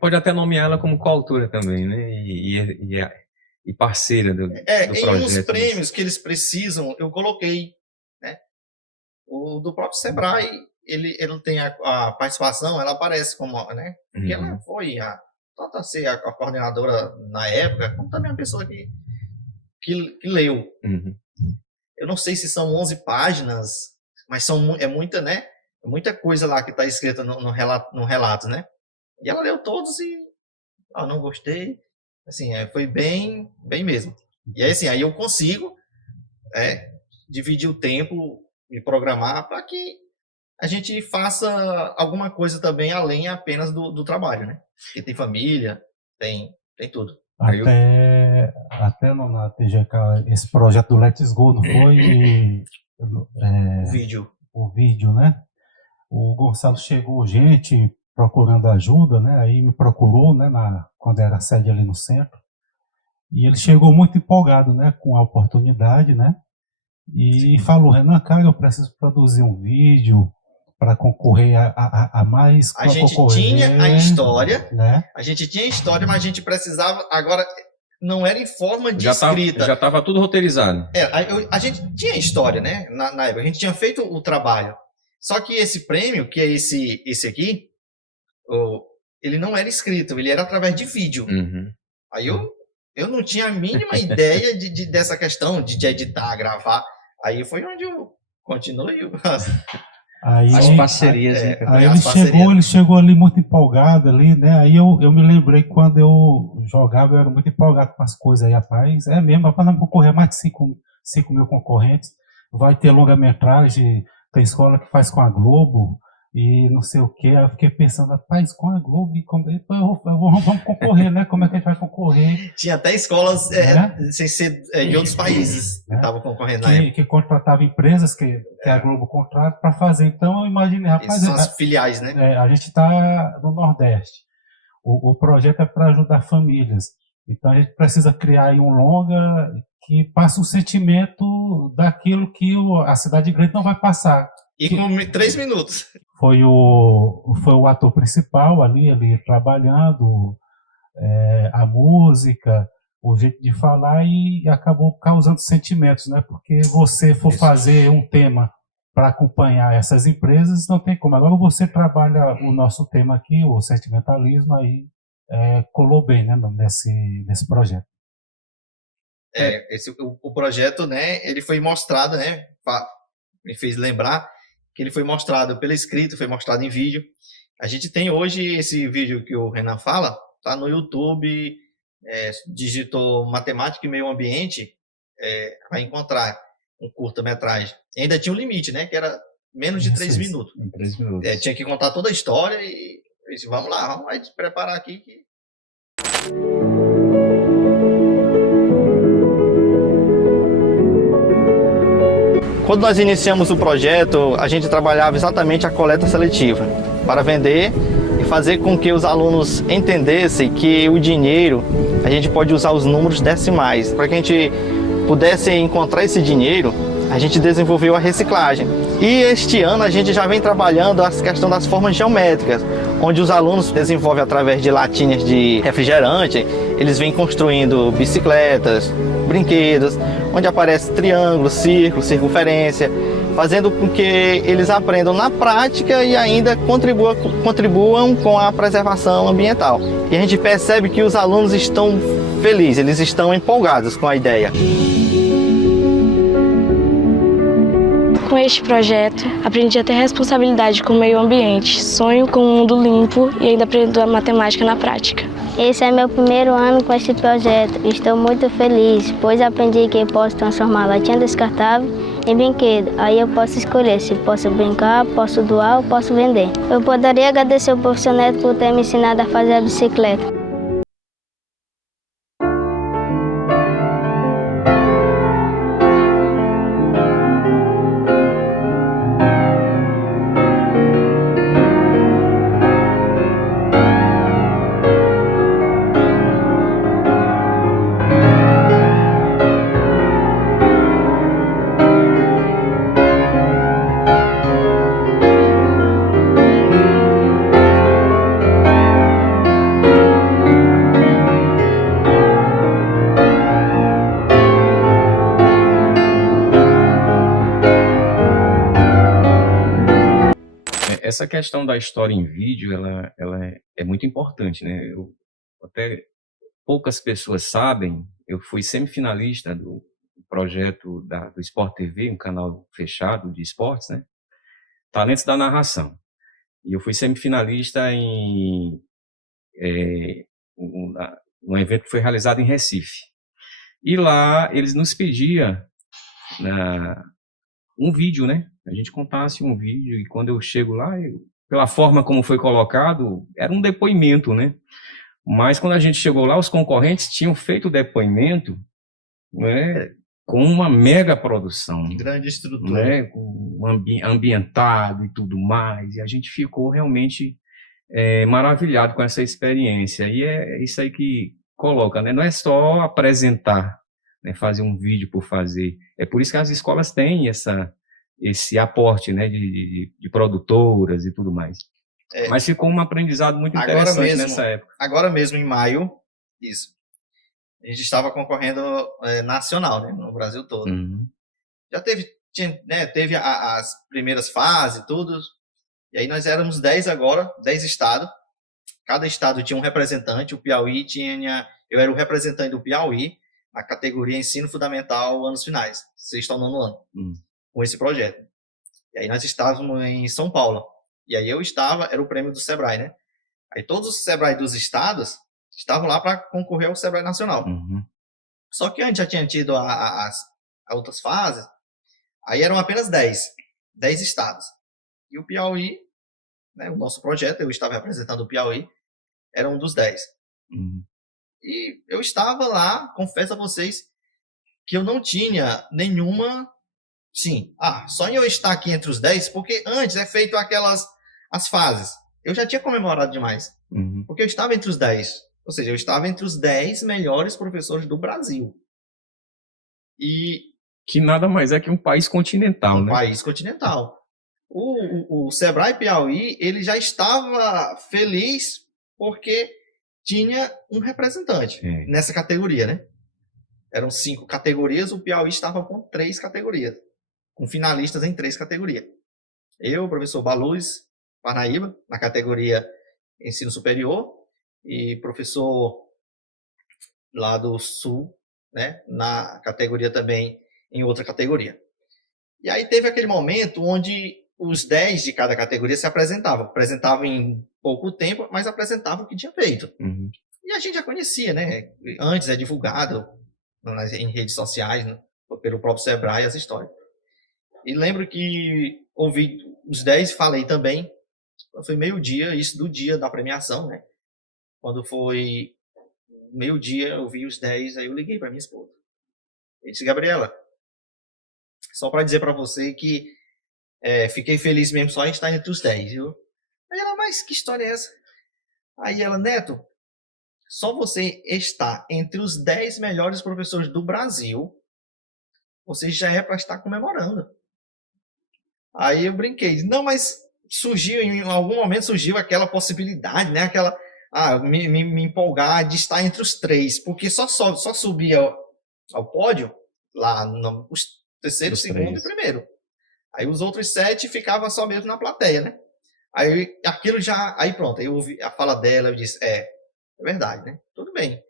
Pode até nomear ela como coautora também, né? E parceira do projeto. Em uns prêmios que eles precisam, eu coloquei, né? O do próprio Sebrae, ele tem a participação, ela aparece como, né? Porque ela foi tanto a ser a coordenadora na época, como também a pessoa que leu. Eu não sei se são 11 páginas, mas é muita, né? Muita coisa lá que está escrita no relato, né? E ela leu todos e não gostei. Assim, foi bem mesmo. E aí, assim, aí eu consigo dividir o tempo, me programar para que a gente faça alguma coisa também além apenas do trabalho, né? Porque tem família, tem tudo. Até na TGK, esse projeto do Let's Go, não foi? O vídeo, né? O Gonçalo chegou, gente, procurando ajuda, né? Aí me procurou, né? Quando era sede ali no centro. E ele chegou muito empolgado, né? Com a oportunidade, né? E falou, Renan, cara, eu preciso produzir um vídeo para concorrer a mais... A gente tinha a história, né? A gente tinha a história, mas a gente precisava... Agora, não era em forma de escrita. Já estava tudo roteirizado. A gente tinha história, né? Na época, a gente tinha feito o trabalho. Só que esse prêmio, que é esse aqui, ele não era escrito, ele era através de vídeo. Aí eu não tinha a mínima ideia dessa questão de editar, gravar. Aí foi onde eu continuei as parcerias. Aí ele chegou ali muito empolgado ali, né? Aí eu me lembrei quando eu jogava, eu era muito empolgado com as coisas aí, rapaz. É mesmo, rapaz, não concorrer mais de 5 mil concorrentes. Vai ter longa-metragem, tem escola que faz com a Globo e não sei o que. Aí eu fiquei pensando, rapaz, com a Globo, vamos concorrer, né? Como é que a gente vai concorrer? Tinha até escolas sem ser de outros países que estavam concorrendo na época. Que contratavam empresas que a Globo contrata para fazer. Então eu imaginei, rapaz... São as filiais, né? A gente está no Nordeste. O projeto é para ajudar famílias. Então a gente precisa criar aí um longa que passe um sentimento daquilo que a cidade grande não vai passar. E com 3 minutos. Foi o ator principal ali, ele trabalhando, a música, o jeito de falar, e acabou causando sentimentos, né? Porque você for fazer um tema para acompanhar essas empresas, não tem como. Agora você trabalha o nosso tema aqui, o sentimentalismo, aí colou bem, né, nesse projeto. O projeto, né, ele foi mostrado, né, me fez lembrar que ele foi mostrado pela escrita, foi mostrado em vídeo. A gente tem hoje esse vídeo que o Renan fala, tá no YouTube, digitou Matemática e Meio Ambiente, vai encontrar. um curta-metragem. Ainda tinha um limite, né? Que era menos de 3 minutos. 3 minutos. Tinha que contar toda a história e eu disse, vamos lá preparar aqui que... Quando nós iniciamos o projeto, a gente trabalhava exatamente a coleta seletiva para vender e fazer com que os alunos entendessem que o dinheiro, a gente pode usar os números decimais. Para que a gente pudesse encontrar esse dinheiro, a gente desenvolveu a reciclagem. E este ano a gente já vem trabalhando a questão das formas geométricas, onde os alunos desenvolvem através de latinhas de refrigerante, eles vêm construindo bicicletas, brinquedos, onde aparece triângulo, círculo, circunferência, fazendo com que eles aprendam na prática e ainda contribuam com a preservação ambiental. E a gente percebe que os alunos estão felizes, eles estão empolgados com a ideia. Com este projeto, aprendi a ter responsabilidade com o meio ambiente, sonho com um mundo limpo e ainda aprendo a matemática na prática. Esse é meu primeiro ano com este projeto. Estou muito feliz, pois aprendi que posso transformar latinha descartável em brinquedo. Aí eu posso escolher se posso brincar, posso doar ou posso vender. Eu poderia agradecer ao professor Neto por ter me ensinado a fazer a bicicleta. Essa questão da história em vídeo, ela é muito importante, né? Até poucas pessoas sabem, eu fui semifinalista do projeto do Sport TV, um canal fechado de esportes, né? Talentos da Narração. E eu fui semifinalista em um evento que foi realizado em Recife. E lá eles nos pediam um vídeo, né? A gente contasse um vídeo, e quando eu chego lá, pela forma como foi colocado, era um depoimento, né? Mas quando a gente chegou lá, os concorrentes tinham feito o depoimento, né, com uma mega produção. Grande estrutura. Né, ambientado e tudo mais, e a gente ficou realmente maravilhado com essa experiência. E é isso aí que coloca, né? Não é só apresentar, né, fazer um vídeo por fazer. É por isso que as escolas têm esse aporte, né, de produtoras e tudo mais. Mas ficou um aprendizado muito interessante nessa época. Agora mesmo, em maio, isso. A gente estava concorrendo nacional, né, no Brasil todo. Uhum. Já teve as primeiras fases e tudo. E aí nós éramos 10 agora, 10 estados. Cada estado tinha um representante. O Piauí eu era o representante do Piauí, na categoria Ensino Fundamental Anos Finais, 6º ao 9º ano. Com esse projeto. E aí nós estávamos em São Paulo. E aí era o prêmio do Sebrae, né? Aí todos os Sebrae dos estados estavam lá para concorrer ao Sebrae Nacional. Uhum. Só que antes já tinha tido as outras fases, aí eram apenas 10 estados. E o Piauí, né, o nosso projeto, eu estava representando o Piauí, era um dos 10. Uhum. E eu estava lá, confesso a vocês, que eu não tinha nenhuma... Sim, só em eu estar aqui entre os 10, porque antes é feito as fases. Eu já tinha comemorado demais, porque eu estava entre os 10. Ou seja, eu estava entre os 10 melhores professores do Brasil. E que nada mais é que um país continental, né? Um país continental. O Sebrae Piauí, ele já estava feliz porque tinha um representante nessa categoria, né? Eram 5 categorias, o Piauí estava com 3 categorias. Com finalistas em 3 categorias. Eu, o professor Baluz Parnaíba, na categoria Ensino Superior, e professor lá do Sul, né, na categoria também, em outra categoria. E aí teve aquele momento onde os 10 de cada categoria se apresentavam em pouco tempo, mas apresentavam o que tinha feito. Uhum. E a gente já conhecia, né? Antes é divulgado em redes sociais, né? pelo próprio Sebrae, as histórias. E lembro que ouvi os 10, falei também, foi meio-dia, isso do dia da premiação, né? Quando foi meio-dia, eu vi os 10, aí eu liguei para minha esposa. Eu disse, Gabriela, só para dizer para você que fiquei feliz mesmo só em estar entre os 10, viu? Aí ela, mas que história é essa? Aí ela, Neto, só você estar entre os 10 melhores professores do Brasil, você já é para estar comemorando. Aí eu brinquei, não, mas surgiu, em algum momento surgiu aquela possibilidade, né? Aquela, me empolgar de estar entre os 3, porque só subia ao pódio lá no terceiro, segundo e primeiro. Aí os outros 7 ficavam só mesmo na plateia, né? Aí aquilo já, aí pronto, aí eu ouvi a fala dela, eu disse, é verdade, né? Tudo bem.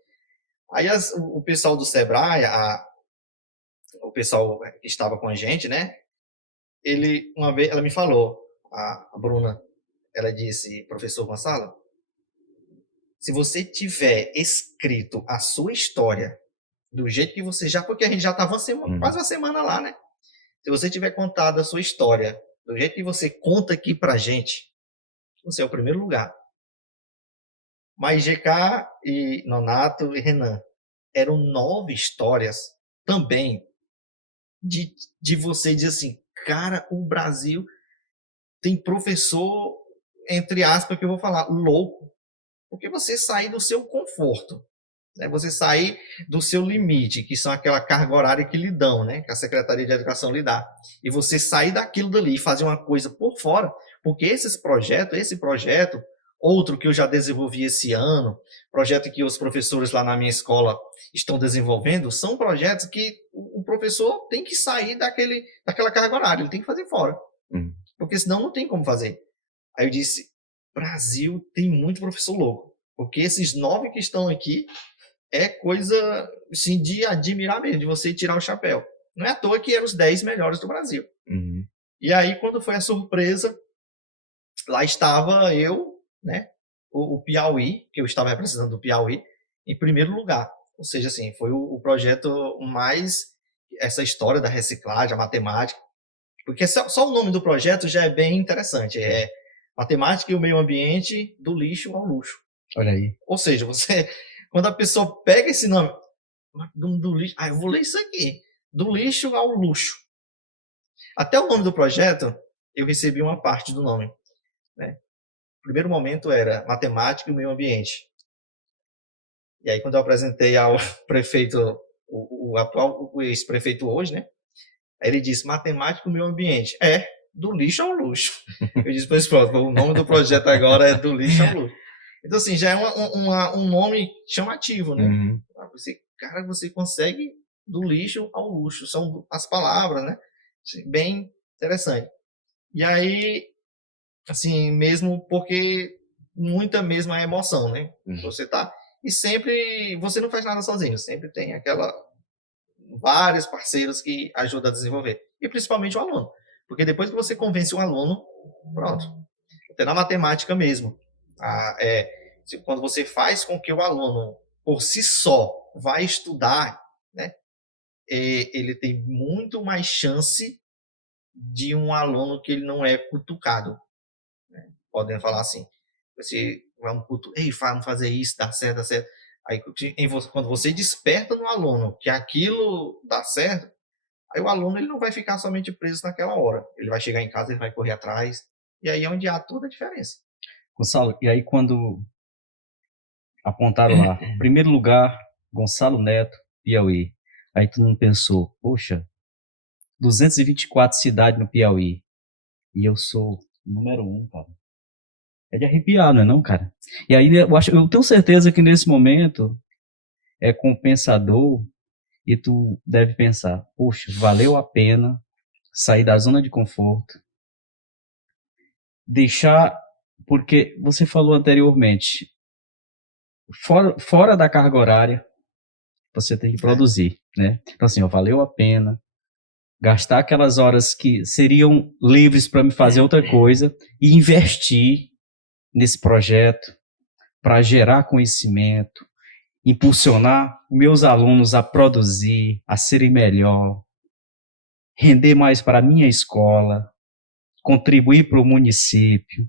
Aí o pessoal do Sebrae, o pessoal que estava com a gente, né? Uma vez ela me falou, a Bruna, ela disse, professor Gonçalo, se você tiver escrito a sua história do jeito que você já, porque a gente já estava quase uma semana lá, né? Se você tiver contado a sua história do jeito que você conta aqui pra gente, você é o primeiro lugar. Mas GK e Nonato e Renan eram 9 histórias também de você dizer assim, cara, o Brasil tem professor, entre aspas, que eu vou falar, louco. Porque você sair do seu conforto, né? Você sair do seu limite, que são aquela carga horária que lhe dão, né? Que a Secretaria de Educação lhe dá. E você sair daquilo dali e fazer uma coisa por fora, porque esse projeto, outro que eu já desenvolvi esse ano, projeto que os professores lá na minha escola estão desenvolvendo, são projetos que o professor tem que sair daquela carga horária, ele tem que fazer fora. Porque senão não tem como fazer. Aí eu disse, Brasil tem muito professor louco, porque esses 9 que estão aqui é coisa assim, de admirar mesmo, de você tirar o chapéu. Não é à toa que eram os 10 melhores do Brasil. E aí, quando foi a surpresa, lá estava eu, né, o Piauí, que eu estava representando o Piauí, em primeiro lugar. Ou seja, assim, foi o projeto mais, essa história da reciclagem, a matemática, porque só o nome do projeto já é bem interessante, é Matemática e o Meio Ambiente do Lixo ao Luxo. Olha aí. Ou seja, quando a pessoa pega esse nome do lixo, eu vou ler isso aqui, do lixo ao luxo. Até o nome do projeto, eu recebi uma parte do nome, né? O primeiro momento era Matemática e o Meio Ambiente. E aí, quando eu apresentei ao prefeito, o ex-prefeito hoje, né? Aí ele disse, Matemática e o Meio Ambiente. Do lixo ao luxo. Eu disse, pois pronto, o nome do projeto agora é do lixo ao luxo. Então, assim, já é um nome chamativo, né? Você consegue do lixo ao luxo. São as palavras, né? Bem interessante. E aí, assim, mesmo porque muita mesmo a emoção, né? Você tá... E sempre, você não faz nada sozinho. Sempre tem vários parceiros que ajudam a desenvolver. E principalmente o aluno. Porque depois que você convence o aluno, pronto. Até na matemática mesmo. Quando você faz com que o aluno, por si só, vá estudar, né, ele tem muito mais chance de um aluno que ele não é cutucado. Né? Podem falar assim. Vamos fazer isso, dá certo, dá certo. Aí, quando você desperta no aluno que aquilo dá certo, aí o aluno ele não vai ficar somente preso naquela hora. Ele vai chegar em casa, ele vai correr atrás. E aí é onde há toda a diferença. Gonçalo, e aí quando apontaram lá, primeiro lugar, Gonçalo Neto, Piauí. Aí todo mundo pensou, poxa, 224 cidades no Piauí. E eu sou o número 1, cara. É de arrepiar, não é não, cara? E aí eu tenho certeza que nesse momento é compensador e tu deve pensar, poxa, valeu a pena sair da zona de conforto, deixar, porque você falou anteriormente, fora da carga horária, você tem que produzir, né? Então assim, valeu a pena gastar aquelas horas que seriam livres para me fazer outra coisa e investir nesse projeto para gerar conhecimento, impulsionar meus alunos a produzir, a serem melhor, render mais para a minha escola, contribuir para o município.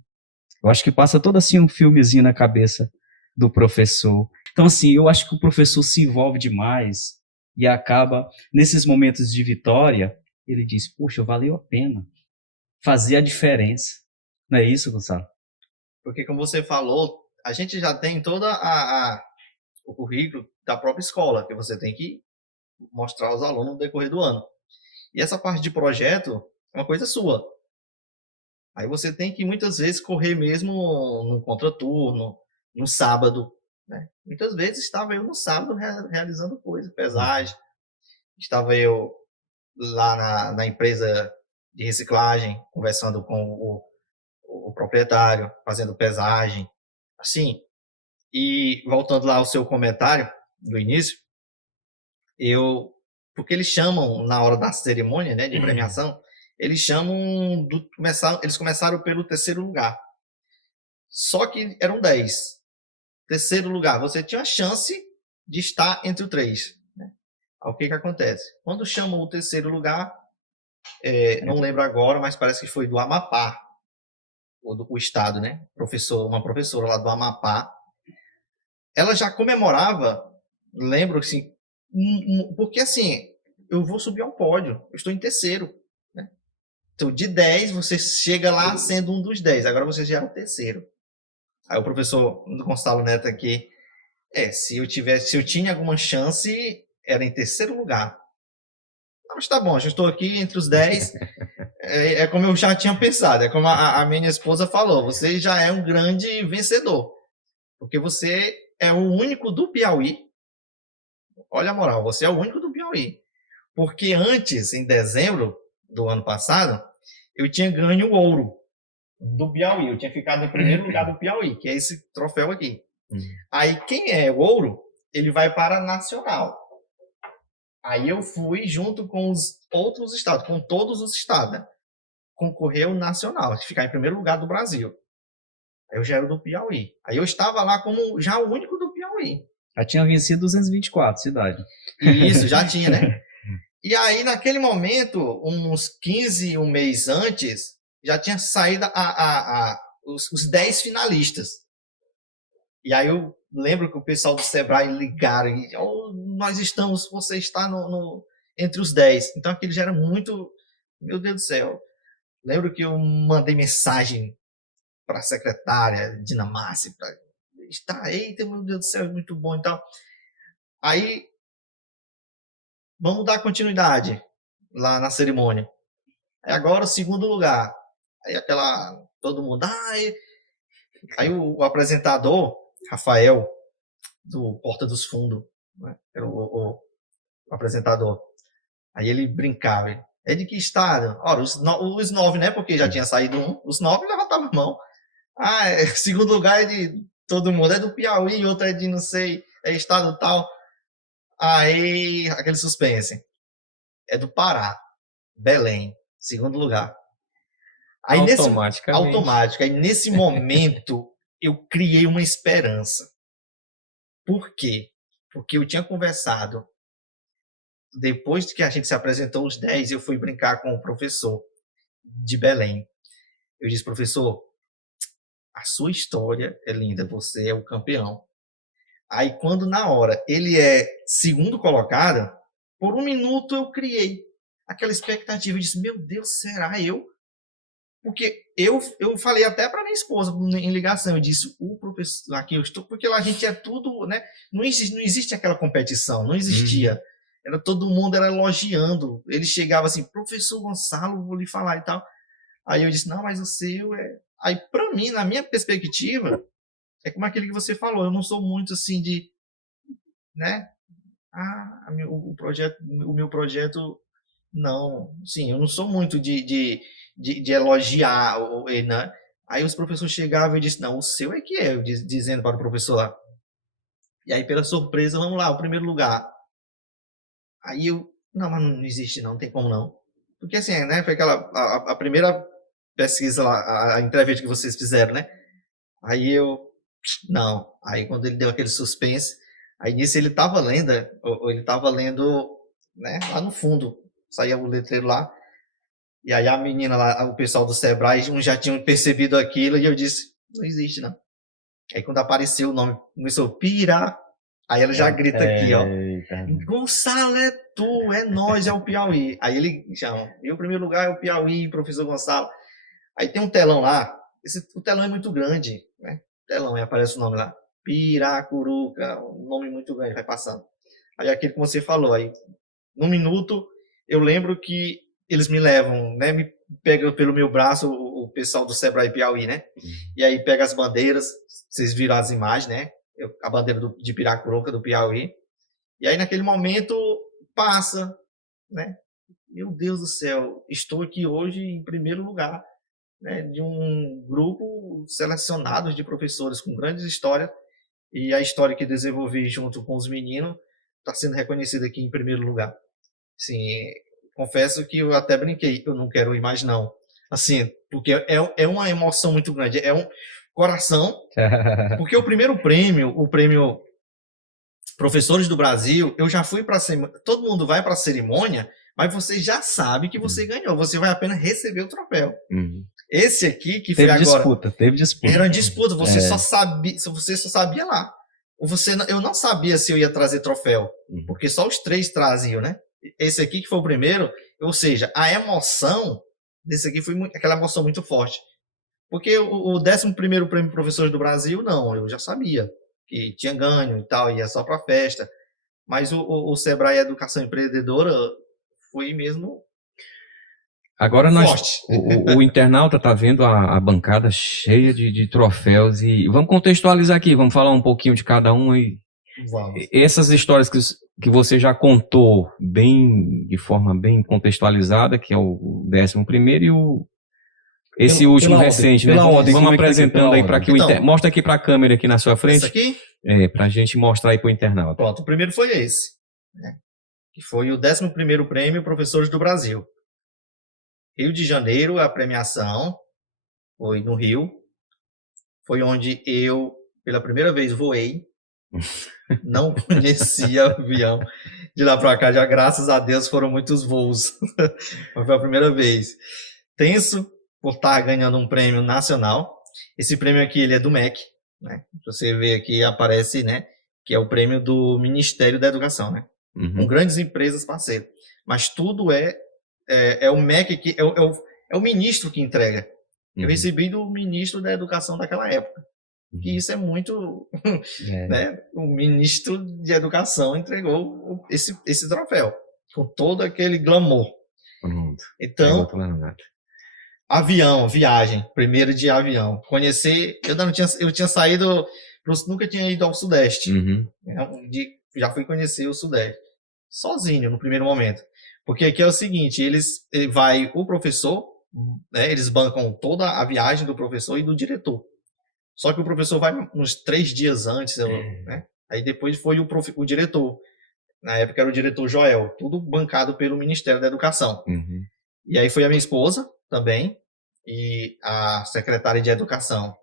Eu acho que passa todo assim um filmezinho na cabeça do professor. Então, assim, eu acho que o professor se envolve demais e acaba, nesses momentos de vitória, ele diz, poxa, valeu a pena fazer a diferença. Não é isso, Gonçalo? Porque, como você falou, a gente já tem todo o currículo da própria escola, que você tem que mostrar aos alunos no decorrer do ano. E essa parte de projeto é uma coisa sua. Aí você tem que, muitas vezes, correr mesmo num contraturno, no sábado. Né? Muitas vezes estava eu no sábado realizando coisa, pesagem. Estava eu lá na empresa de reciclagem, conversando com o proprietário, fazendo pesagem. Assim, e voltando lá ao seu comentário do início, porque eles chamam, na hora da cerimônia, né, de premiação, eles começaram pelo terceiro lugar. Só que eram 10. Terceiro lugar, você tinha a chance de estar entre os 3. Né? O que acontece? Quando chamam o terceiro lugar, não lembro agora, mas parece que foi do Amapá, o estado, né? Uma professora lá do Amapá. Ela já comemorava, lembro assim, porque assim, eu vou subir ao pódio, eu estou em terceiro. Né? Então, de 10, você chega lá sendo um dos 10, agora você já é o terceiro. Aí o professor Gonçalo Neto aqui, se eu tinha alguma chance, era em terceiro lugar. Mas tá bom, já estou aqui entre os 10, é como eu já tinha pensado, é como a minha esposa falou, você já é um grande vencedor, porque você é o único do Piauí. Olha a moral, você é o único do Piauí. Porque antes, em dezembro do ano passado, eu tinha ganho o ouro do Piauí. Eu tinha ficado em primeiro lugar do Piauí, que é esse troféu aqui. Aí, quem é o ouro, ele vai para a nacional. Aí eu fui junto com os outros estados, com todos os estados, né? Concorrer ao nacional, ficar em primeiro lugar do Brasil. Aí eu já era do Piauí. Aí eu estava lá como já o único do Piauí. Já tinha vencido 224 cidades. Isso, já tinha, né? E aí, naquele momento, um mês antes, já tinha saído os 10 finalistas. E aí eu lembro que o pessoal do Sebrae ligaram e você está entre os 10. Então aquilo já era muito, meu Deus do céu. Lembro que eu mandei mensagem para a secretária Dinamarca, eita, meu Deus do céu, é muito bom e tal. Aí, vamos dar continuidade lá na cerimônia. Aí agora o segundo lugar. Aí todo mundo, aí o apresentador, Rafael, do Porta dos Fundos, né? Era o apresentador. Aí ele brincava, é de que estado? Ora, os 9, né? Porque já tinha saído um, os 9 levantavam a mão. Segundo lugar é de todo mundo, é do Piauí, outro é de não sei, é estado tal. Aí, aquele suspense. É do Pará, Belém, segundo lugar. Aí automático. Aí nesse momento eu criei uma esperança. Por quê? Porque eu tinha conversado. Depois que a gente se apresentou os 10, eu fui brincar com o professor de Belém. Eu disse, professor, a sua história é linda, você é o campeão. Aí quando na hora ele é segundo colocado, por um minuto eu criei aquela expectativa. Eu disse, meu Deus, será eu? Porque eu falei até para minha esposa em ligação, eu disse, o professor, aqui eu estou, porque lá a gente é tudo, né? Não existe aquela competição, não existia. Era todo mundo era elogiando. Ele chegava assim, professor Gonçalo, vou lhe falar e tal. Aí eu disse, não, mas o seu é... Aí para mim, na minha perspectiva, é como aquele que você falou, eu não sou muito assim de, né? O meu projeto, não. Sim, eu não sou muito de elogiar, né? Aí os professores chegavam e disseram, não, o seu é que é, dizendo para o professor lá. E aí, pela surpresa, vamos lá, o primeiro lugar. Aí eu, não, mas não existe não tem como não. Porque assim, né, foi a primeira pesquisa lá, a entrevista que vocês fizeram, né? Aí eu, não. Aí quando ele deu aquele suspense, aí nisso ele estava lendo, né, lá no fundo, saía o letreiro lá. E aí a menina lá, o pessoal do Sebrae, uns já tinham percebido aquilo e eu disse, não existe não. Aí quando apareceu o nome, começou Pirá, aí ela já grita aqui, ó. Gonçalo, é tu, é nós, é o Piauí. Aí ele chama, e o primeiro lugar é o Piauí, professor Gonçalo. Aí tem um telão lá, o telão é muito grande, né? Telão, aí aparece o nome lá, Piracuruca, um nome muito grande, vai passando. Aí aquele que você falou, aí num minuto eu lembro que eles me levam, né? Me pegam pelo meu braço o pessoal do Sebrae Piauí, né? E aí pega as bandeiras, vocês viram as imagens, né? A bandeira de Piracuruca, do Piauí. E aí naquele momento passa, né? Meu Deus do céu, estou aqui hoje em primeiro lugar, né? De um grupo selecionado de professores com grandes histórias. E a história que desenvolvi junto com os meninos está sendo reconhecida aqui em primeiro lugar. Sim, confesso que eu até brinquei, eu não quero ir mais não. Assim, porque é uma emoção muito grande, é um coração, porque o primeiro prêmio, o prêmio Professores do Brasil, eu já fui para todo mundo vai para a cerimônia, mas você já sabe que você ganhou, você vai apenas receber o troféu. Esse aqui que teve foi disputa, agora, teve disputa. Era uma disputa, você só sabia lá. Eu não sabia se eu ia trazer troféu, porque só os 3 traziam, né? Esse aqui que foi o primeiro, ou seja, a emoção desse aqui foi aquela emoção muito forte. Porque o 11º Prêmio Professores do Brasil, não, eu já sabia que tinha ganho e tal, ia só para festa. Mas o Sebrae Educação Empreendedora foi mesmo agora forte. O internauta está vendo a bancada cheia de troféus e vamos contextualizar aqui, vamos falar um pouquinho de cada um e essas histórias que você já contou de forma bem contextualizada, que é o 11º e esse último recente, né? Vamos apresentando aí para que mostra aqui para a câmera aqui na sua frente. Esse aqui? Para a gente mostrar aí para o internauta. Pronto, o primeiro foi esse, né? Que foi o 11º Prêmio Professores do Brasil. Rio de Janeiro, a premiação foi no Rio. Foi onde eu, pela primeira vez, voei. Não conhecia avião. De lá para cá, já graças a Deus, foram muitos voos. Foi a primeira vez. Tenso por estar ganhando um prêmio nacional. Esse prêmio aqui, ele é do MEC, né? Você vê aqui, aparece, né? Que é o prêmio do Ministério da Educação, né? Com grandes empresas parceiras. Mas tudo é o MEC, que é o ministro que entrega. Eu recebi do ministro da Educação daquela época. Que isso é muito... né? O ministro de Educação entregou esse troféu. Com todo aquele glamour. Então... Avião, viagem, primeiro de avião. Conhecer, eu tinha saído, nunca tinha ido ao Sudeste. Já fui conhecer o Sudeste. Sozinho, no primeiro momento. Porque aqui é o seguinte, o professor, né, eles bancam toda a viagem do professor e do diretor. Só que o professor vai uns 3 dias antes, né? Aí depois foi o diretor. Na época era o diretor Joel, tudo bancado pelo Ministério da Educação. E aí foi a minha esposa também e a secretária de Educação.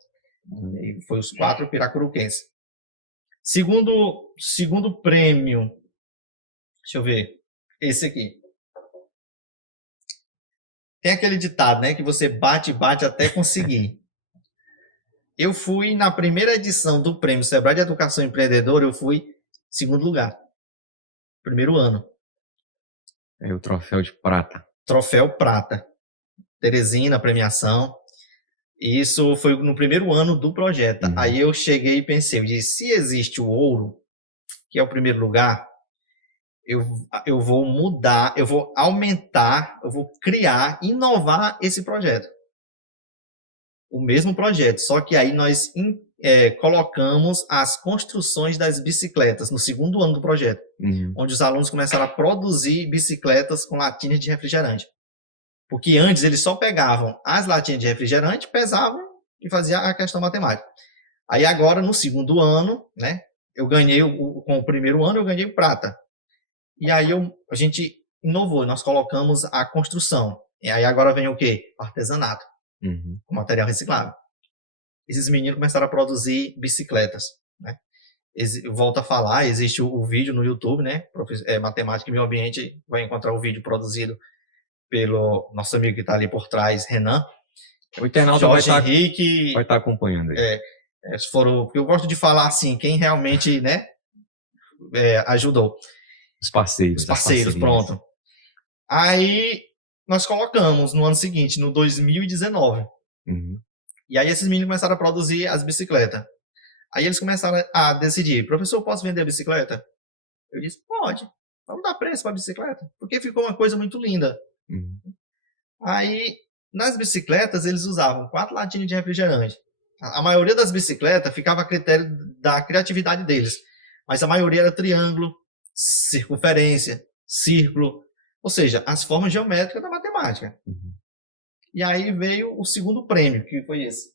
E foi os 4 piracuruquenses. Segundo prêmio, deixa eu ver, esse aqui. Tem aquele ditado, né, que você bate até conseguir. Eu fui na primeira edição do Prêmio Sebrae de Educação Empreendedora, eu fui segundo lugar. Primeiro ano. É o troféu de prata. Troféu prata. Teresina, premiação. Isso foi no primeiro ano do projeto. Aí eu cheguei e pensei, eu disse, se existe o ouro, que é o primeiro lugar, eu vou mudar, eu vou aumentar, eu vou criar, inovar esse projeto. O mesmo projeto, só que aí nós colocamos as construções das bicicletas no segundo ano do projeto, onde os alunos começaram a produzir bicicletas com latinhas de refrigerante. Porque antes eles só pegavam as latinhas de refrigerante, pesavam e faziam a questão matemática. Aí agora, no segundo ano, né, eu ganhei, com o primeiro ano, eu ganhei o prata. E aí a gente inovou, nós colocamos a construção. E aí agora vem o quê? Artesanato, com material reciclável. Esses meninos começaram a produzir bicicletas, né? volto a falar, existe o vídeo no YouTube, né? Matemática e Meio Ambiente, vai encontrar o vídeo produzido pelo nosso amigo que está ali por trás, Renan. O internauta Jorge vai Henrique. estar acompanhando aí. Eu gosto de falar assim, quem realmente, né, ajudou. Os parceiros, pronto. Aí nós colocamos no ano seguinte, no 2019. Uhum. E aí esses meninos começaram a produzir as bicicletas. Aí eles começaram a decidir, professor, posso vender a bicicleta? Eu disse, pode. Vamos dar preço para a bicicleta. Porque ficou uma coisa muito linda. Uhum. Aí, nas bicicletas, eles usavam 4 latinhas de refrigerante. A maioria das bicicletas ficava a critério da criatividade deles. Mas a maioria era triângulo, circunferência, círculo. Ou seja, as formas geométricas da matemática. Uhum. E aí veio o segundo prêmio, que foi esse.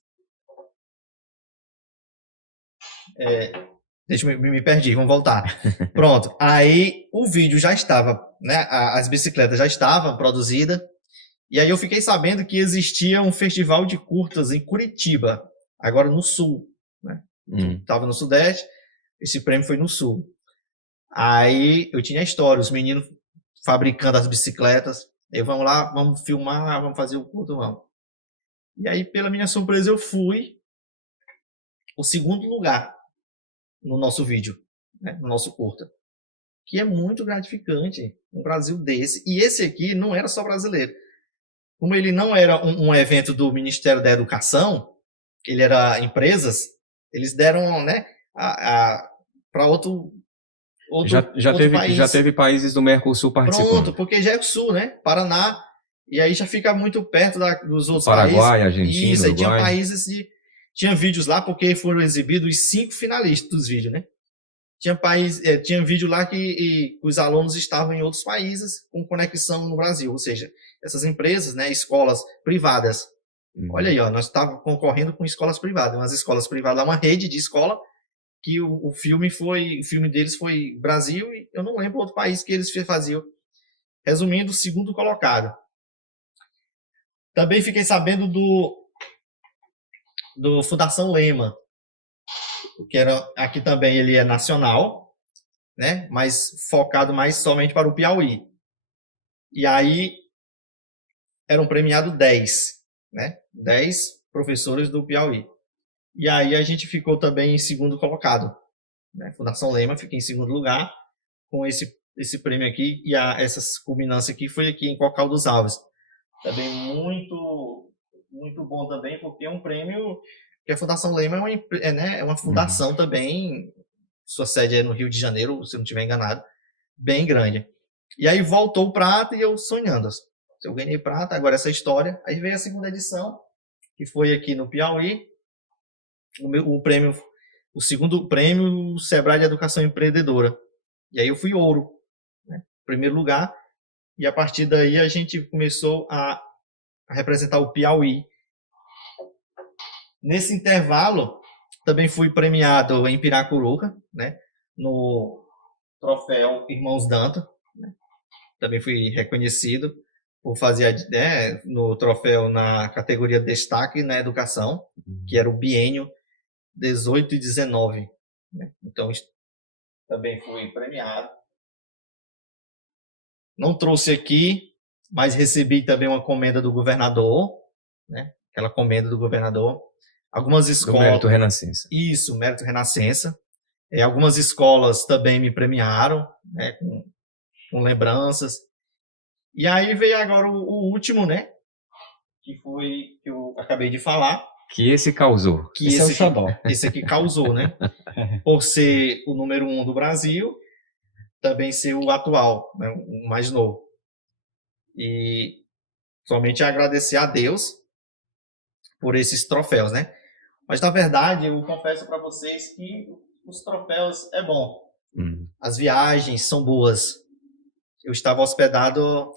Deixa eu me perdi, vamos voltar. Pronto. Aí o vídeo já estava, né? As bicicletas já estavam produzidas. E aí eu fiquei sabendo que existia um festival de curtas em Curitiba, agora no sul, né? Estava no Sudeste, esse prêmio foi no Sul. Aí eu tinha a história, os meninos fabricando as bicicletas. Aí vamos lá, vamos filmar, vamos fazer o curto, vamos. E aí, pela minha surpresa, eu fui o segundo lugar no nosso vídeo, né? No nosso curta. Que é muito gratificante, um Brasil desse. E esse aqui não era só brasileiro. Como ele não era um evento do Ministério da Educação, ele era empresas, eles deram, né, para outro país. Já teve países do Mercosul participando. Pronto, porque já é o Sul, né? Paraná, e aí já fica muito perto dos outros Paraguai, países. Argentina, Isso, aí Uruguai. tinha países tinha vídeos lá, porque foram exibidos os 5 finalistas dos vídeos, né? Tinha vídeo lá que os alunos estavam em outros países com conexão no Brasil, ou seja, essas empresas, né, escolas privadas. Olha aí, ó, nós estávamos concorrendo com escolas privadas, umas escolas privadas, uma rede de escola que o filme deles foi Brasil e eu não lembro outro país que eles faziam. Resumindo, o segundo colocado. Também fiquei sabendo do Fundação Lema, que aqui também ele é nacional, né? Mas focado mais somente para o Piauí. E aí eram premiados 10, né? 10 professores do Piauí. E aí a gente ficou também em segundo colocado, né? Fundação Lema fica em segundo lugar com esse prêmio aqui e essa culminância aqui foi aqui em Cocal dos Alves. Também muito muito bom também, porque é um prêmio que a Fundação Lema é uma fundação também, sua sede é no Rio de Janeiro, se não estiver enganado, bem grande. E aí voltou o prata e eu sonhando. Eu ganhei prata, agora essa história. Aí veio a segunda edição, que foi aqui no Piauí. O segundo prêmio, o Sebrae de Educação Empreendedora. E aí eu fui ouro, né? Primeiro lugar. E a partir daí a gente começou a representar o Piauí. Nesse intervalo, também fui premiado em Piracuruca, né? No troféu Irmãos Dantas. Né? Também fui reconhecido por fazer no troféu na categoria Destaque na Educação, que era o biênio 18 e 19. Né? Então, também fui premiado. Não trouxe aqui, mas recebi também uma comenda do governador, né? Aquela comenda do governador. Algumas escolas... Do Mérito Renascença. Isso, Mérito Renascença. Algumas escolas também me premiaram, né? Com lembranças. E aí veio agora o último, né? Que foi que eu acabei de falar. Que esse causou. Esse é o xodó. Esse aqui causou, né? Por ser o número 1 do Brasil, também ser o atual, né? O mais novo. E somente agradecer a Deus por esses troféus, né? Mas, na verdade, eu confesso para vocês que os troféus é bom. As viagens são boas. Eu estava hospedado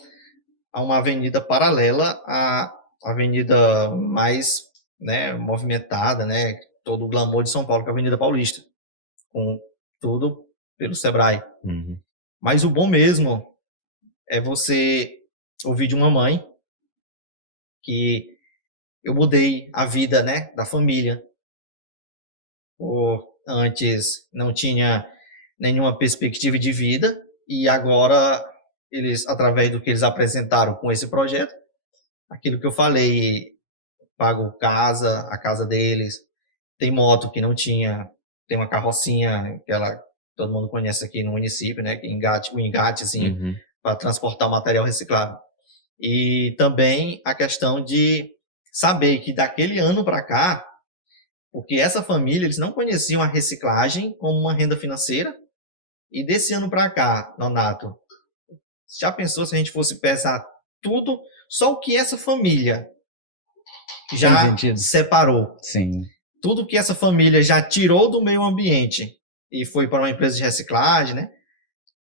a uma avenida paralela à avenida mais, né, movimentada, né? Todo o glamour de São Paulo, que é a Avenida Paulista. Com tudo pelo Sebrae. Mas o bom mesmo é você ouvir de uma mãe que eu mudei a vida, né, da família. Por antes não tinha nenhuma perspectiva de vida, e agora eles, através do que eles apresentaram com esse projeto, aquilo que eu falei, pago casa, a casa deles, tem moto que não tinha, tem uma carrocinha que todo mundo conhece aqui no município, né, que o engate assim, para transportar material reciclável. E também a questão de saber que daquele ano para cá, porque essa família, eles não conheciam a reciclagem como uma renda financeira, e desse ano para cá, Nonato, já pensou se a gente fosse pesar tudo, só o que essa família já separou? Sim. Tudo que essa família já tirou do meio ambiente e foi para uma empresa de reciclagem, né?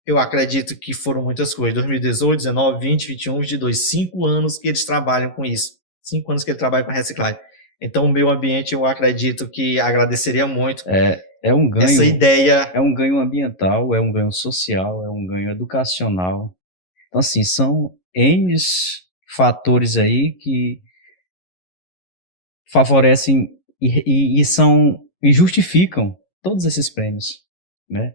Eu acredito que foram muitas coisas. 2018, 19, 20, 21, 22, 5 anos que eles trabalham com isso. 5 anos que eles trabalham com reciclagem. Então, o meio ambiente, eu acredito que agradeceria muito é um ganho, essa ideia. É um ganho ambiental, é um ganho social, é um ganho educacional. Então, assim, são N fatores aí que favorecem e justificam todos esses prêmios, né?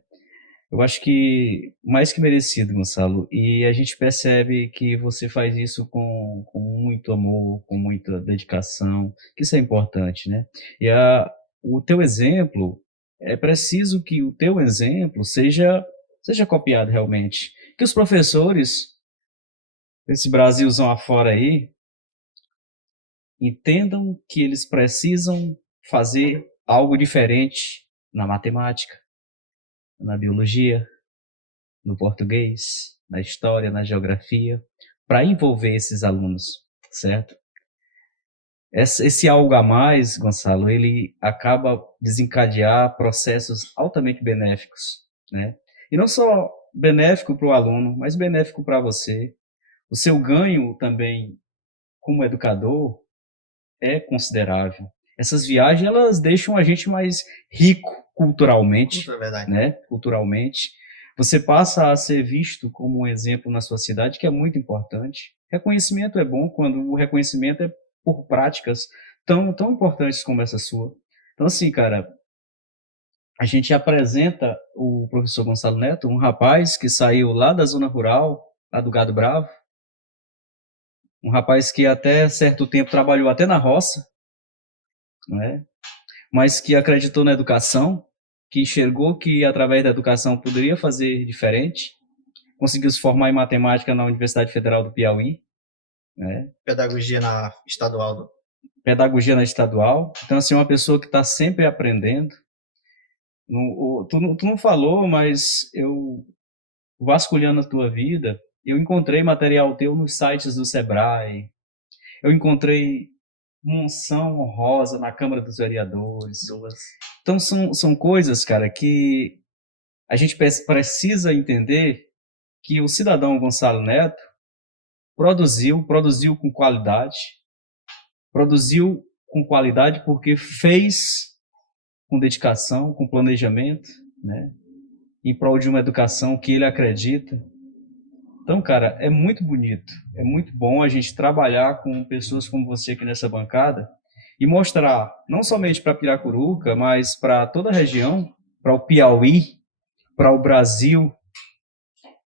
Eu acho que mais que merecido, Gonçalo, e a gente percebe que você faz isso com muito amor, com muita dedicação, que isso é importante, né? E o teu exemplo, é preciso que o teu exemplo seja copiado realmente. Que os professores, esse Brasilzão afora aí, entendam que eles precisam fazer algo diferente na matemática, na biologia, no português, na história, na geografia, para envolver esses alunos, certo? Esse algo a mais, Gonçalo, ele acaba desencadear processos altamente benéficos, né? E não só benéfico para o aluno, mas benéfico para você. O seu ganho também, como educador, é considerável. Essas viagens, elas deixam a gente mais rico culturalmente, né? Culturalmente. Você passa a ser visto como um exemplo na sua cidade, que é muito importante. Reconhecimento é bom quando o reconhecimento é por práticas tão importantes como essa sua. Então, assim, cara, a gente apresenta o professor Gonçalo Neto, um rapaz que saiu lá da zona rural, lá do Gado Bravo, um rapaz que até certo tempo trabalhou até na roça, né? Mas que acreditou na educação, que enxergou que através da educação poderia fazer diferente, conseguiu se formar em matemática na Universidade Federal do Piauí, né? Pedagogia na estadual. Pedagogia na estadual. Então, assim, uma pessoa que está sempre aprendendo. Tu não falou, mas eu, vasculhando a tua vida, eu encontrei material teu nos sites do Sebrae, eu encontrei menção honrosa na Câmara dos Vereadores. Então, são coisas, cara, que a gente precisa entender que o cidadão Gonçalo Neto produziu com qualidade, porque fez com dedicação, com planejamento, né, em prol de uma educação que ele acredita. Então, cara, é muito bonito, é muito bom a gente trabalhar com pessoas como você aqui nessa bancada e mostrar, não somente para Piracuruca, mas para toda a região, para o Piauí, para o Brasil,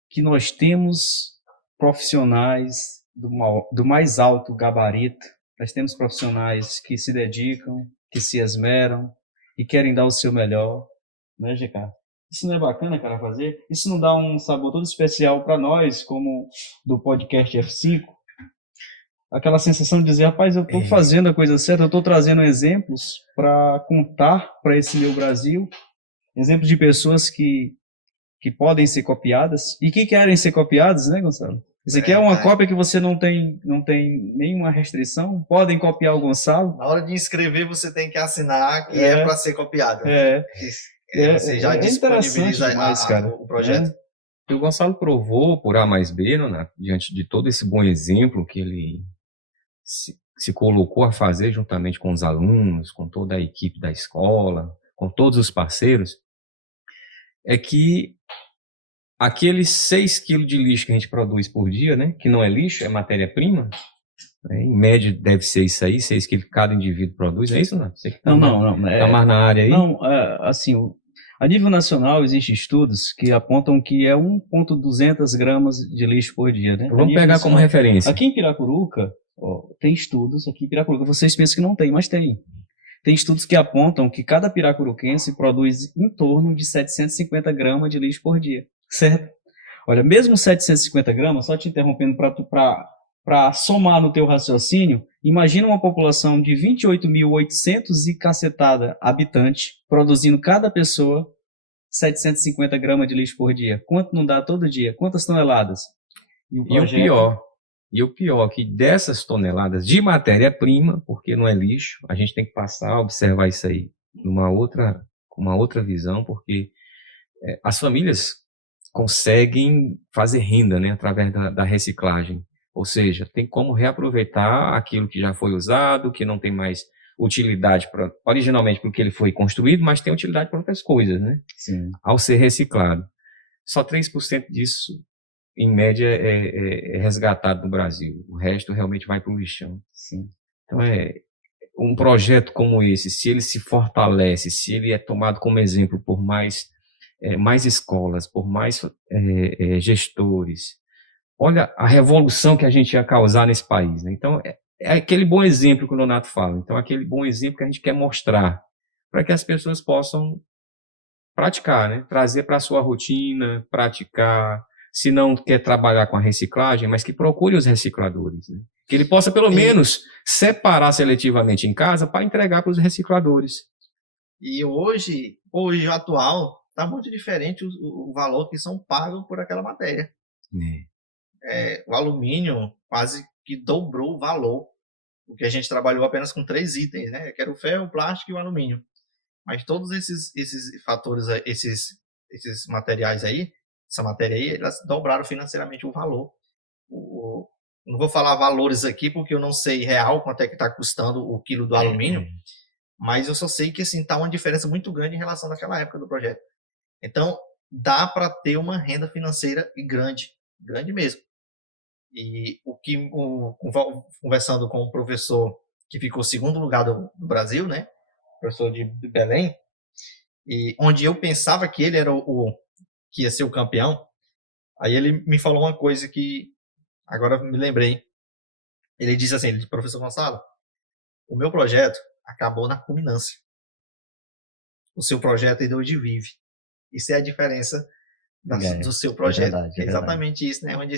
que nós temos profissionais do mais alto gabarito. Nós temos profissionais que se dedicam, que se esmeram e querem dar o seu melhor, né, GK? Isso não é bacana, cara, fazer? Isso não dá um sabor todo especial para nós, como do podcast F5? Aquela sensação de dizer, rapaz, eu estou fazendo a coisa certa, eu estou trazendo exemplos para contar para esse meu Brasil, exemplos de pessoas que podem ser copiadas e que querem ser copiadas, né, Gonçalo? Isso aqui é uma cópia que você não tem nenhuma restrição, podem copiar o Gonçalo. Na hora de inscrever, você tem que assinar que é para ser copiado. Você já disponibiliza o projeto. E o Gonçalo provou por A mais B, né, diante de todo esse bom exemplo que ele se colocou a fazer juntamente com os alunos, com toda a equipe da escola, com todos os parceiros, é que aqueles 6 quilos de lixo que a gente produz por dia, né, que não é lixo, é matéria-prima, Né? Em média deve ser isso aí, 6 quilos que cada indivíduo produz, é isso, não? Você que tá Não. Tá mais na área aí? Não, assim, a nível nacional existem estudos que apontam que é 1.200 gramas de lixo por dia, né? Vamos pegar como referência. Aqui em Piracuruca, tem estudos, aqui em Piracuruca, vocês pensam que não tem, mas tem. Tem estudos que apontam que cada piracuruquense produz em torno de 750 gramas de lixo por dia, certo? Olha, mesmo 750 gramas, só te interrompendo para somar no teu raciocínio, imagina uma população de 28.800 e cacetada habitantes, produzindo cada pessoa 750 gramas de lixo por dia. Quanto não dá todo dia? Quantas toneladas? E o pior, que dessas toneladas de matéria-prima, porque não é lixo, a gente tem que passar a observar isso aí com uma outra visão, porque as famílias conseguem fazer renda, né, através da reciclagem. Ou seja, tem como reaproveitar aquilo que já foi usado, que não tem mais utilidade originalmente porque ele foi construído, mas tem utilidade para outras coisas, né? Sim. Ao ser reciclado. Só 3% disso, em média, é resgatado no Brasil. O resto realmente vai para o lixão. Sim. Então, um projeto como esse, se ele se fortalece, se ele é tomado como exemplo por mais escolas, por mais gestores, olha a revolução que a gente ia causar nesse país, né? Então, é aquele bom exemplo que o Nonato fala. Então, aquele bom exemplo que a gente quer mostrar para que as pessoas possam praticar, né? Trazer para a sua rotina, praticar. Se não quer trabalhar com a reciclagem, mas que procure os recicladores, né? Que ele possa, pelo menos, separar seletivamente em casa para entregar para os recicladores. E hoje o atual, está muito diferente o valor que são pagos por aquela matéria. O alumínio quase que dobrou o valor, porque a gente trabalhou apenas com 3 itens, né? Que era o ferro, o plástico e o alumínio. Mas todos esses fatores, esses materiais aí, essa matéria aí, elas dobraram financeiramente o valor. Não vou falar valores aqui, porque eu não sei real quanto é que está custando o quilo do alumínio, mas eu só sei que assim, está uma diferença muito grande em relação àquela época do projeto. Então, dá para ter uma renda financeira grande mesmo. E conversando com um professor que ficou segundo lugar do Brasil, né? Professor de Belém, e onde eu pensava que ele era que ia ser o campeão, aí ele me falou uma coisa que agora me lembrei. Ele disse assim, professor Gonçalo, o meu projeto acabou na culminância. O seu projeto ainda hoje vive. Isso é a diferença do seu projeto. Verdade, exatamente isso, né? Onde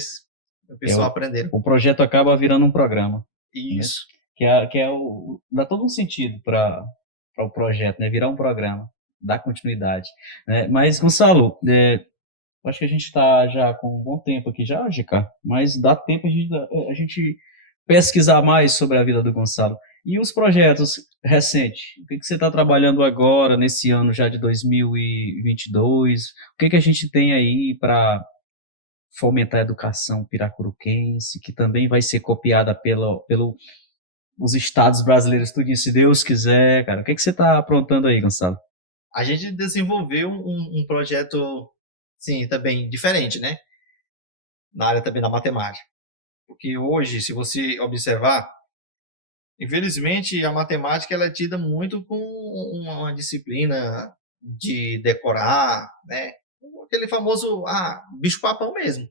o pessoal aprenderam. O projeto acaba virando um programa. Isso. Né? Dá todo um sentido para o projeto, né? Virar um programa, dar continuidade. Né? Mas, Gonçalo, acho que a gente está já com um bom tempo aqui já, GK, mas dá tempo a gente pesquisar mais sobre a vida do Gonçalo. E os projetos recentes? O que você está trabalhando agora, nesse ano já de 2022? O que a gente tem aí para fomentar a educação piracuruquense, que também vai ser copiada pelos estados brasileiros, tudo isso, se Deus quiser, cara. O que você está aprontando aí, Gonçalo? A gente desenvolveu um projeto, sim, também diferente, né? Na área também da matemática. Porque hoje, se você observar, infelizmente, a matemática ela é tida muito com uma disciplina de decorar, né? Aquele famoso, bicho-papão mesmo.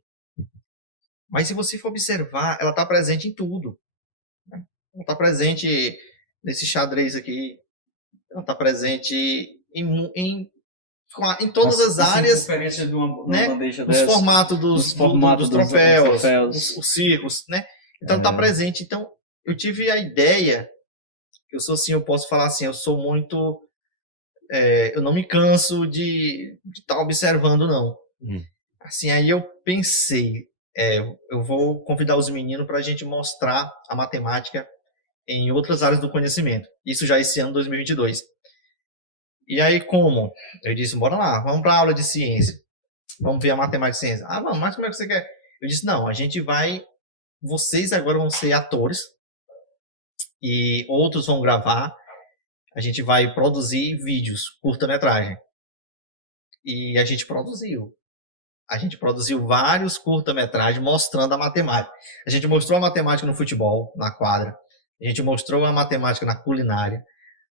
Mas se você for observar, ela está presente em tudo. Né? Ela está presente nesse xadrez aqui, ela está presente em todas as áreas, né? Nos formatos dos troféus, os circos, né? Então está presente. Então eu tive a ideia, eu sou assim, eu posso falar assim, eu sou muito, eu não me canso de estar observando, não. Assim, aí eu pensei, eu vou convidar os meninos para a gente mostrar a matemática em outras áreas do conhecimento. Isso já esse ano, 2022. E aí como? Eu disse, bora lá, vamos para a aula de ciência. Vamos ver a matemática e ciência. Vamos, mas como é que você quer? Eu disse, não, vocês agora vão ser atores e outros vão gravar. A gente vai produzir vídeos, curta-metragem. E a gente produziu. a gente produziu vários curta-metragens mostrando a matemática. A gente mostrou a matemática no futebol, na quadra. A gente mostrou a matemática na culinária.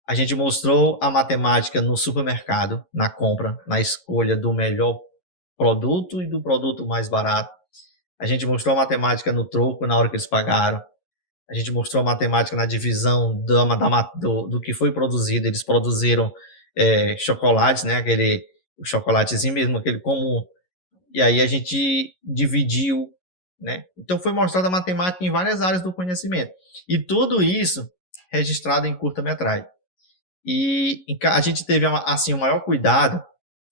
A gente mostrou a matemática no supermercado, na compra, na escolha do melhor produto e do produto mais barato. A gente mostrou a matemática no troco, na hora que eles pagaram. A gente mostrou a matemática na divisão do que foi produzido. Eles produziram chocolates, né? O chocolatezinho mesmo, aquele comum. E aí a gente dividiu, né? Então foi mostrada a matemática em várias áreas do conhecimento. E tudo isso registrado em curta-metragem. E a gente teve, assim, o maior cuidado.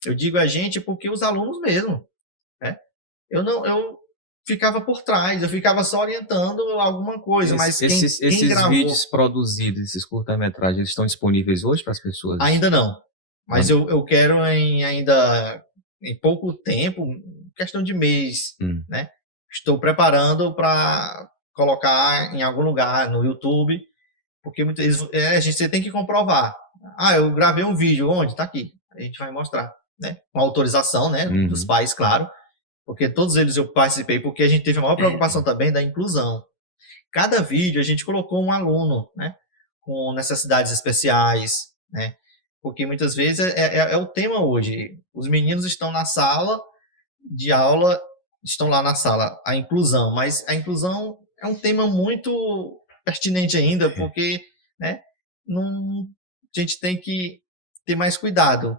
Eu digo a gente porque os alunos mesmo, né? Eu ficava por trás, eu ficava só orientando alguma coisa, mas esses gravou... vídeos produzidos, esses curta-metragens, eles estão disponíveis hoje para as pessoas? Ainda não, mas eu quero ainda em pouco tempo, questão de mês, né? Estou preparando para colocar em algum lugar no YouTube, porque muitas vezes você tem que comprovar. Eu gravei um vídeo, onde? Está aqui. A gente vai mostrar, né? Com autorização, né? Dos pais, claro. Porque todos eles eu participei, porque a gente teve a maior preocupação também da inclusão. Cada vídeo a gente colocou um aluno, né? Com necessidades especiais, né? Porque muitas vezes é o tema hoje. Os meninos estão na sala de aula, estão lá na sala, a inclusão. Mas a inclusão é um tema muito pertinente ainda, porque, né? A gente tem que ter mais cuidado.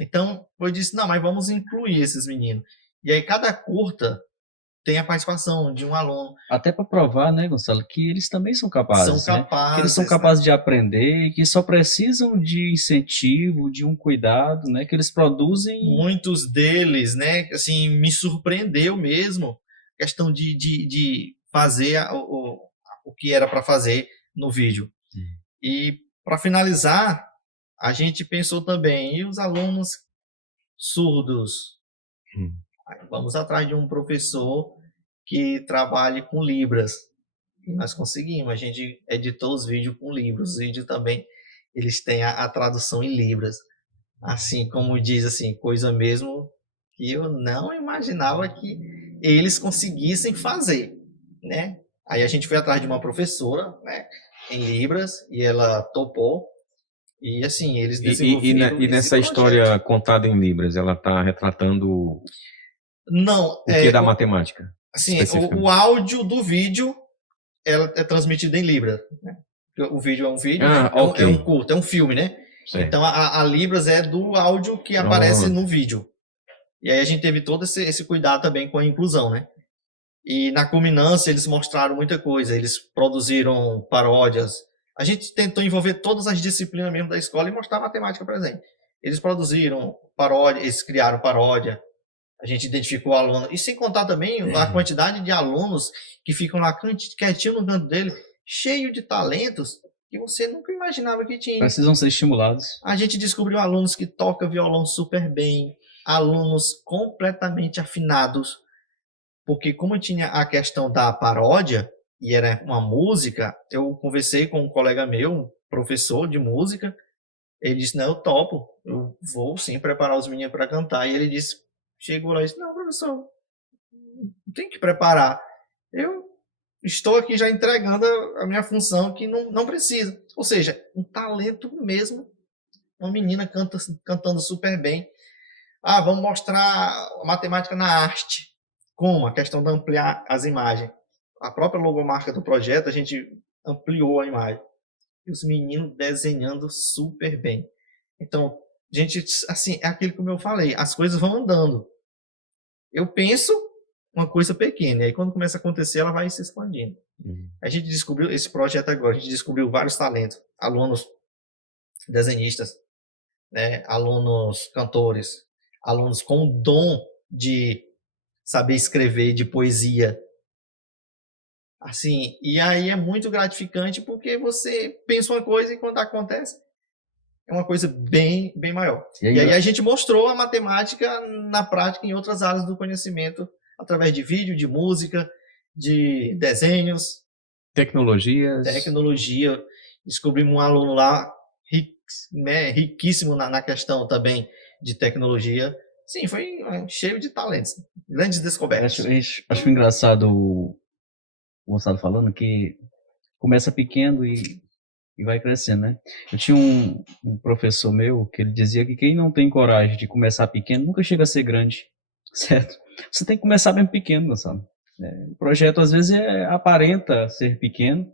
Então, eu disse, não, mas vamos incluir esses meninos. E aí cada curta tem a participação de um aluno. Até para provar, né, Gonçalo, que eles também são capazes. São capazes. Né? Que eles são capazes de aprender, que só precisam de incentivo, de um cuidado, né? Que eles produzem. Muitos deles, né, assim, me surpreendeu mesmo a questão de fazer o que era para fazer no vídeo. E para finalizar, a gente pensou também, e os alunos surdos? Vamos atrás de um professor que trabalhe com Libras. E nós conseguimos. A gente editou os vídeos com Libras. Os vídeos também, eles têm a tradução em Libras. Assim, como diz, assim, coisa mesmo que eu não imaginava que eles conseguissem fazer, né? Aí a gente foi atrás de uma professora, né, em Libras, e ela topou. E assim, eles desenvolveram E nessa história contada em Libras, ela está retratando... Não. O que da matemática? Assim, o áudio do vídeo é transmitido em Libras, né? O vídeo é um vídeo, né? É um curto, é um filme, né? Certo. Então a Libras é do áudio que aparece no vídeo. E aí a gente teve todo esse cuidado também com a inclusão, né? E na culminância eles mostraram muita coisa. Eles produziram paródias. A gente tentou envolver todas as disciplinas mesmo da escola e mostrar a matemática presente. Eles produziram paródia, eles criaram paródia. A gente identificou o aluno. E sem contar também a quantidade de alunos que ficam lá quietinho no canto dele, cheio de talentos que você nunca imaginava que tinha. Precisam ser estimulados. A gente descobriu alunos que tocam violão super bem, alunos completamente afinados, porque como tinha a questão da paródia, e era uma música, eu conversei com um colega meu, um professor de música, ele disse, não, eu topo, eu vou sim preparar os meninos para cantar, e ele disse, chegou lá e disse, não, professor, tem que preparar, eu estou aqui já entregando a minha função que não precisa, ou seja, um talento mesmo, uma menina cantando super bem. Vamos mostrar a matemática na arte, como a questão de ampliar as imagens. A própria logomarca do projeto, a gente ampliou a imagem. E os meninos desenhando super bem. Então, gente, assim, é aquilo que eu falei, as coisas vão andando. Eu penso uma coisa pequena, e aí quando começa a acontecer, ela vai se expandindo. A gente descobriu esse projeto agora, a gente descobriu vários talentos, alunos desenhistas, né, alunos cantores, alunos com dom de saber escrever, de poesia. Assim, e aí é muito gratificante porque você pensa uma coisa e quando acontece é uma coisa bem, bem maior. E aí a gente mostrou a matemática na prática em outras áreas do conhecimento, através de vídeo, de música, de desenhos. Tecnologia. Descobrimos um aluno lá riquíssimo na questão também de tecnologia. sim, foi cheio de talentos, grandes descobertas. Acho engraçado o Gonçalo falando que começa pequeno e vai crescendo, né? Eu tinha um professor meu que ele dizia que quem não tem coragem de começar pequeno nunca chega a ser grande, certo? Você tem que começar bem pequeno, Gonçalo. O projeto às vezes aparenta ser pequeno,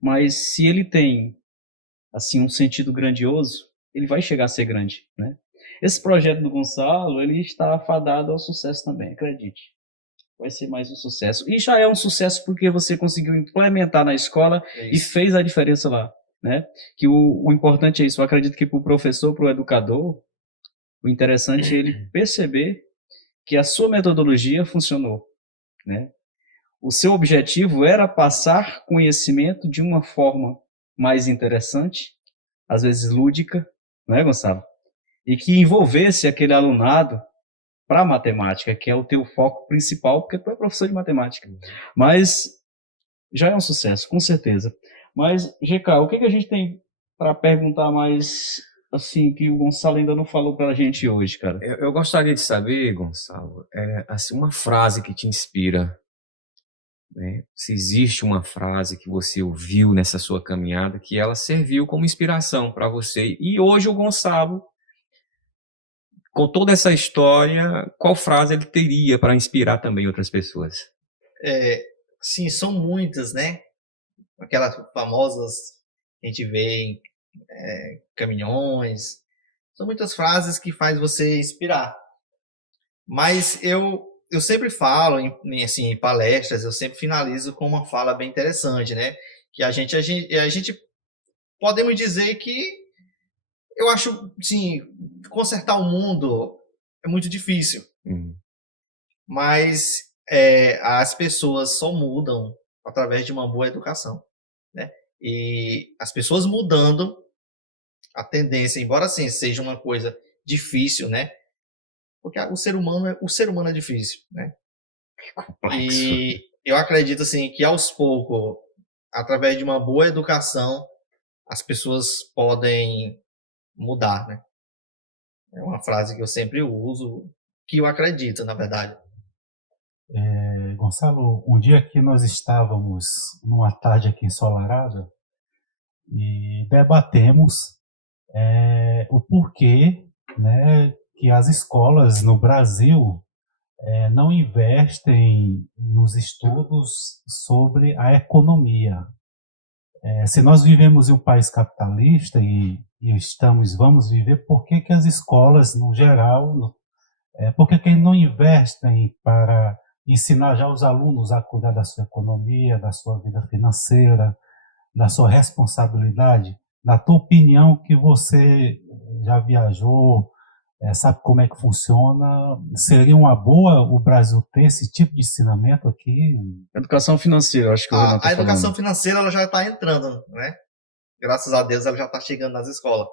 mas se ele tem assim um sentido grandioso, ele vai chegar a ser grande, né? Esse projeto do Gonçalo, ele está afadado ao sucesso também, acredite. Vai ser mais um sucesso. E já é um sucesso porque você conseguiu implementar na escola e fez a diferença lá, né? Que o importante é isso. Eu acredito que para o professor, para o educador, o interessante é ele perceber que a sua metodologia funcionou, né? O seu objetivo era passar conhecimento de uma forma mais interessante, às vezes lúdica, não é, Gonçalo? E que envolvesse aquele alunado para a matemática, que é o teu foco principal, porque tu é professor de matemática. Mas já é um sucesso, com certeza. Mas, GK, o que a gente tem para perguntar mais, assim, que o Gonçalo ainda não falou para a gente hoje, cara? Eu gostaria de saber, Gonçalo, assim, uma frase que te inspira, né? Se existe uma frase que você ouviu nessa sua caminhada que ela serviu como inspiração para você. E hoje o Gonçalo, com toda essa história, qual frase ele teria para inspirar também outras pessoas? Sim, são muitas, né? Aquelas famosas que a gente vê em caminhões. São muitas frases que faz você inspirar. Mas eu sempre falo, em palestras, eu sempre finalizo com uma fala bem interessante, né? Que a gente podemos dizer que eu acho, sim, consertar o mundo é muito difícil. Mas as pessoas só mudam através de uma boa educação, né? E as pessoas mudando, a tendência, embora assim seja uma coisa difícil, né? Porque o ser humano é difícil, né? E eu acredito assim que aos poucos, através de uma boa educação, as pessoas podem mudar, né? É uma frase que eu sempre uso, que eu acredito, na verdade. Gonçalo, um dia que nós estávamos numa tarde aqui ensolarada e debatemos o porquê, né, que as escolas no Brasil não investem nos estudos sobre a economia. Se nós vivemos em um país capitalista e vamos viver, por que as escolas, no geral, por que não investem para ensinar já os alunos a cuidar da sua economia, da sua vida financeira, da sua responsabilidade? Na tua opinião, que você já viajou, sabe como é que funciona, seria uma boa o Brasil ter esse tipo de ensinamento aqui? Educação financeira, acho que a educação financeira ela já está entrando, né? Graças a Deus ela já está chegando nas escolas.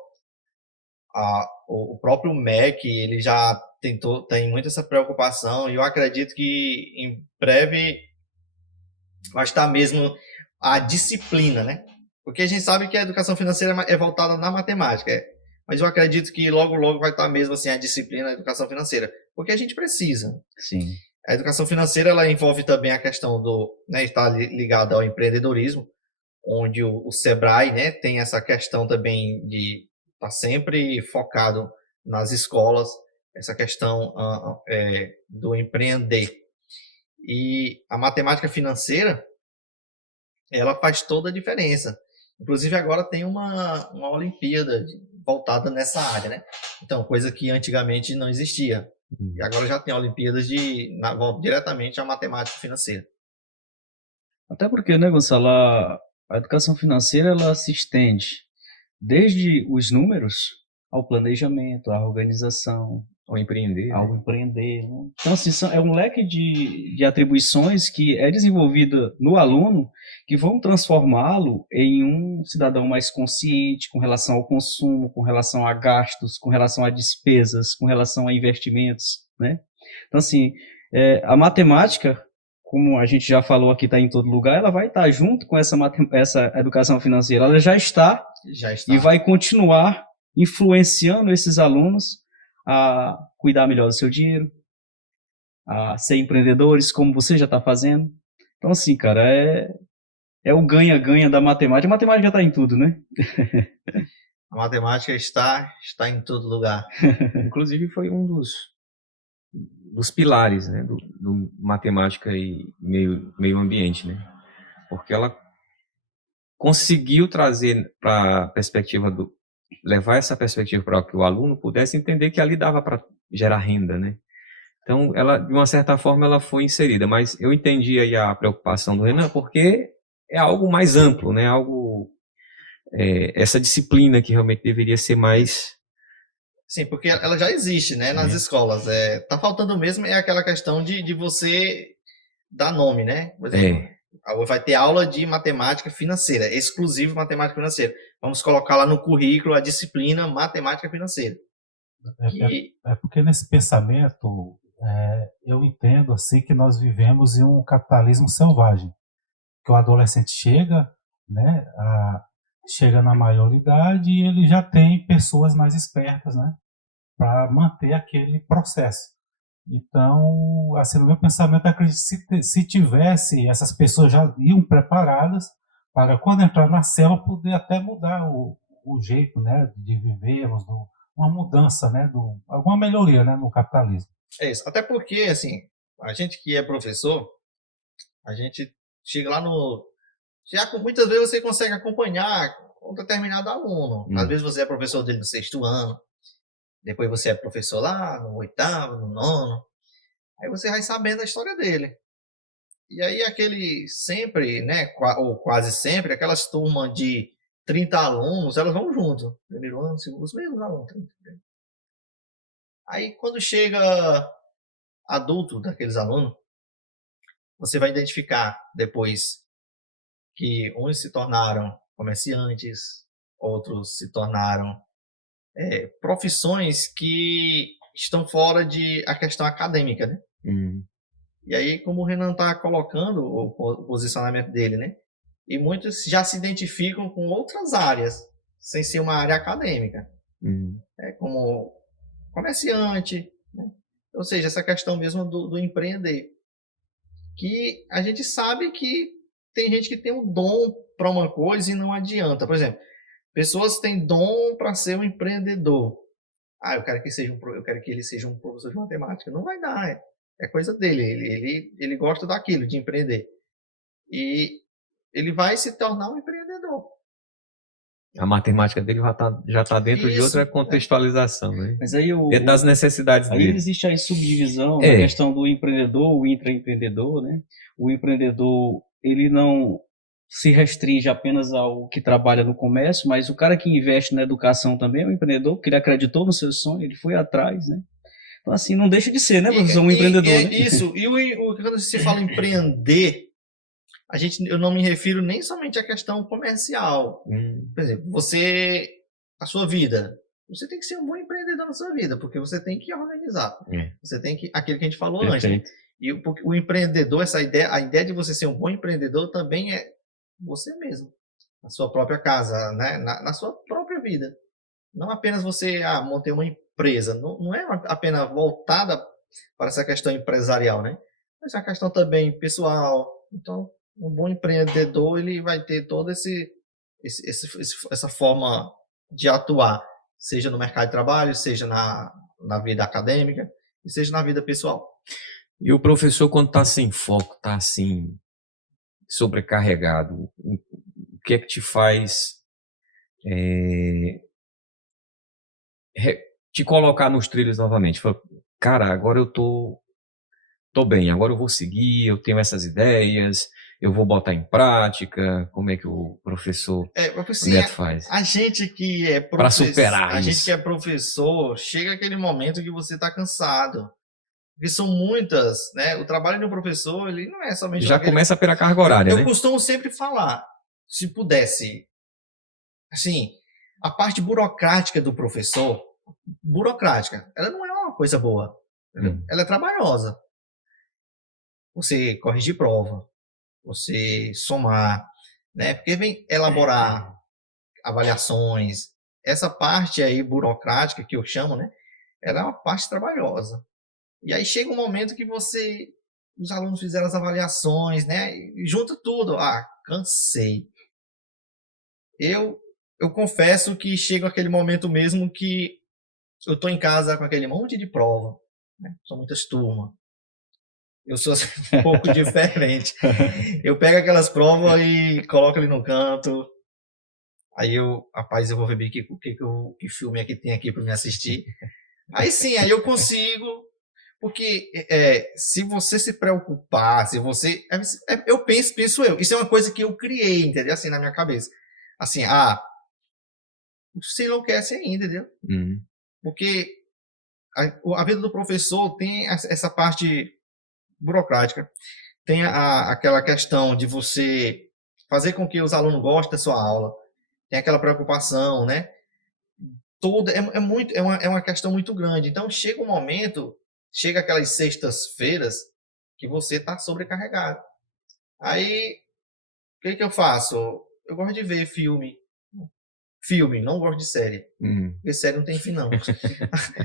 O próprio MEC ele já tem muito essa preocupação e eu acredito que em breve vai estar mesmo a disciplina, né? Porque a gente sabe que a educação financeira é voltada na matemática, mas eu acredito que logo vai estar mesmo assim a disciplina da educação financeira, porque a gente precisa. Sim. A educação financeira ela envolve também a questão do, né, está ligada ao empreendedorismo, onde o Sebrae, né, tem essa questão também de estar sempre focado nas escolas, essa questão do empreender. E a matemática financeira, ela faz toda a diferença. Inclusive agora tem uma Olimpíada voltada nessa área, né? Então, coisa que antigamente não existia. E agora já tem Olimpíadas diretamente à matemática financeira. Até porque, né, Gonçalo, a educação financeira ela se estende desde os números ao planejamento, à organização, ao empreender. Né? Então, assim, é um leque de atribuições que é desenvolvida no aluno que vão transformá-lo em um cidadão mais consciente com relação ao consumo, com relação a gastos, com relação a despesas, com relação a investimentos, né? Então, assim, a matemática, como a gente já falou aqui, está em todo lugar, ela vai estar junto com essa educação financeira. Ela já está e vai continuar influenciando esses alunos a cuidar melhor do seu dinheiro, a ser empreendedores, como você já está fazendo. Então, assim, cara, é o ganha-ganha da matemática. A matemática está em tudo, né? A matemática está em todo lugar. Inclusive foi um dos pilares, né, do matemática e meio ambiente, né? Porque ela conseguiu trazer para a perspectiva levar essa perspectiva para que o aluno pudesse entender que ali dava para gerar renda, né? Então, ela, de uma certa forma, ela foi inserida, mas eu entendi aí a preocupação do Renan, porque é algo mais amplo, né? Essa disciplina que realmente deveria ser mais... Sim, porque ela já existe, né, nas escolas. Tá faltando mesmo aquela questão de você dar nome, né? Por exemplo, vai ter aula de matemática financeira, exclusivo matemática financeira. Vamos colocar lá no currículo a disciplina matemática financeira. É porque nesse pensamento, eu entendo assim que nós vivemos em um capitalismo selvagem. Que o adolescente chega, né, chega na maioridade e ele já tem pessoas mais espertas, né, para manter aquele processo. Então, assim, no meu pensamento, eu acredito que se tivesse, essas pessoas já iam preparadas para, quando entrar na célula, poder até mudar o jeito, né, de vivermos, uma mudança, né, alguma melhoria, né, no capitalismo. É isso. Até porque, assim, a gente que é professor, a gente chega lá muitas vezes você consegue acompanhar um determinado aluno. Às vezes você é professor dele no 6º ano, depois você é professor lá no 8º, no 9º. Aí você vai sabendo a história dele. E aí aquele sempre, né, ou quase sempre, aquelas turmas de 30 alunos, elas vão junto. Primeiro ano, segundo, os mesmos alunos. Aí quando chega adulto daqueles alunos, você vai identificar depois que uns se tornaram comerciantes, outros se tornaram profissões que estão fora a questão acadêmica, né? E aí, como o Renan está colocando o posicionamento dele, né? E muitos já se identificam com outras áreas, sem ser uma área acadêmica. Como comerciante, né? Ou seja, essa questão mesmo do empreender. Que a gente sabe que tem gente que tem um dom para uma coisa e não adianta. Por exemplo, pessoas têm dom para ser um empreendedor. Eu quero que ele seja um professor de matemática. Não vai dar, é coisa dele. Ele gosta daquilo, de empreender. E ele vai se tornar um empreendedor. A matemática dele já tá dentro de outra contextualização, né? Mas aí dentro das necessidades dele. Aí existe a subdivisão na questão do empreendedor, o intraempreendedor, né? O empreendedor, ele não se restringe apenas ao que trabalha no comércio, mas o cara que investe na educação também é um empreendedor, porque ele acreditou no seu sonho, ele foi atrás, né? Então, assim, não deixa de ser, né, professor, um empreendedor, né? Isso, quando se fala empreender, eu não me refiro nem somente à questão comercial. Por exemplo, a sua vida, você tem que ser um bom empreendedor na sua vida, porque você tem que organizar. Você tem que, aquilo que a gente falou antes. Né? E o empreendedor, a ideia de você ser um bom empreendedor também é você mesmo, na sua própria casa, né? na sua própria vida. Não apenas você montar uma empresa, não é apenas voltada para essa questão empresarial, né? Mas é uma questão também pessoal. Então, um bom empreendedor, ele vai ter toda essa forma de atuar, seja no mercado de trabalho, seja na vida acadêmica, e seja na vida pessoal. E o professor, quando está sem foco, está assim, sobrecarregado, o que é que te faz te colocar nos trilhos novamente? Fala, cara, agora eu tô bem, agora eu vou seguir, eu tenho essas ideias, eu vou botar em prática. Como é que o professor Neto faz? A gente que é para superar a isso. gente que é professor, chega aquele momento que você está cansado. Porque são muitas, né? O trabalho do professor, ele não é somente... Já começa pela carga horária, né? Eu costumo sempre falar, se pudesse, assim, a parte burocrática do professor, ela não é uma coisa boa. Ela é trabalhosa. Você corrigir prova, você somar, né? Porque vem elaborar avaliações, essa parte aí burocrática que eu chamo, né? ela é uma parte trabalhosa. E aí chega um momento que os alunos fizeram as avaliações, né? E junta tudo. Cansei. Eu confesso que chega aquele momento mesmo que eu estou em casa com aquele monte de prova, né? São muitas turmas. Eu sou um pouco diferente. Eu pego aquelas provas e coloco ali no canto. Aí rapaz, eu vou ver que filme é que tem aqui para me assistir. Aí sim, aí eu consigo. Porque se você se preocupar, se você... eu penso eu. Isso é uma coisa que eu criei, entendeu? Assim, na minha cabeça. Assim, você enlouquece ainda, entendeu? Porque a vida do professor tem essa parte burocrática. Tem aquela questão de você fazer com que os alunos gostem da sua aula. Tem aquela preocupação, né? É uma questão muito grande. Então, chega um momento, chega aquelas sextas-feiras que você está sobrecarregado. Aí, o que eu faço? Eu gosto de ver filme. Não gosto de série. Porque série não tem fim, não.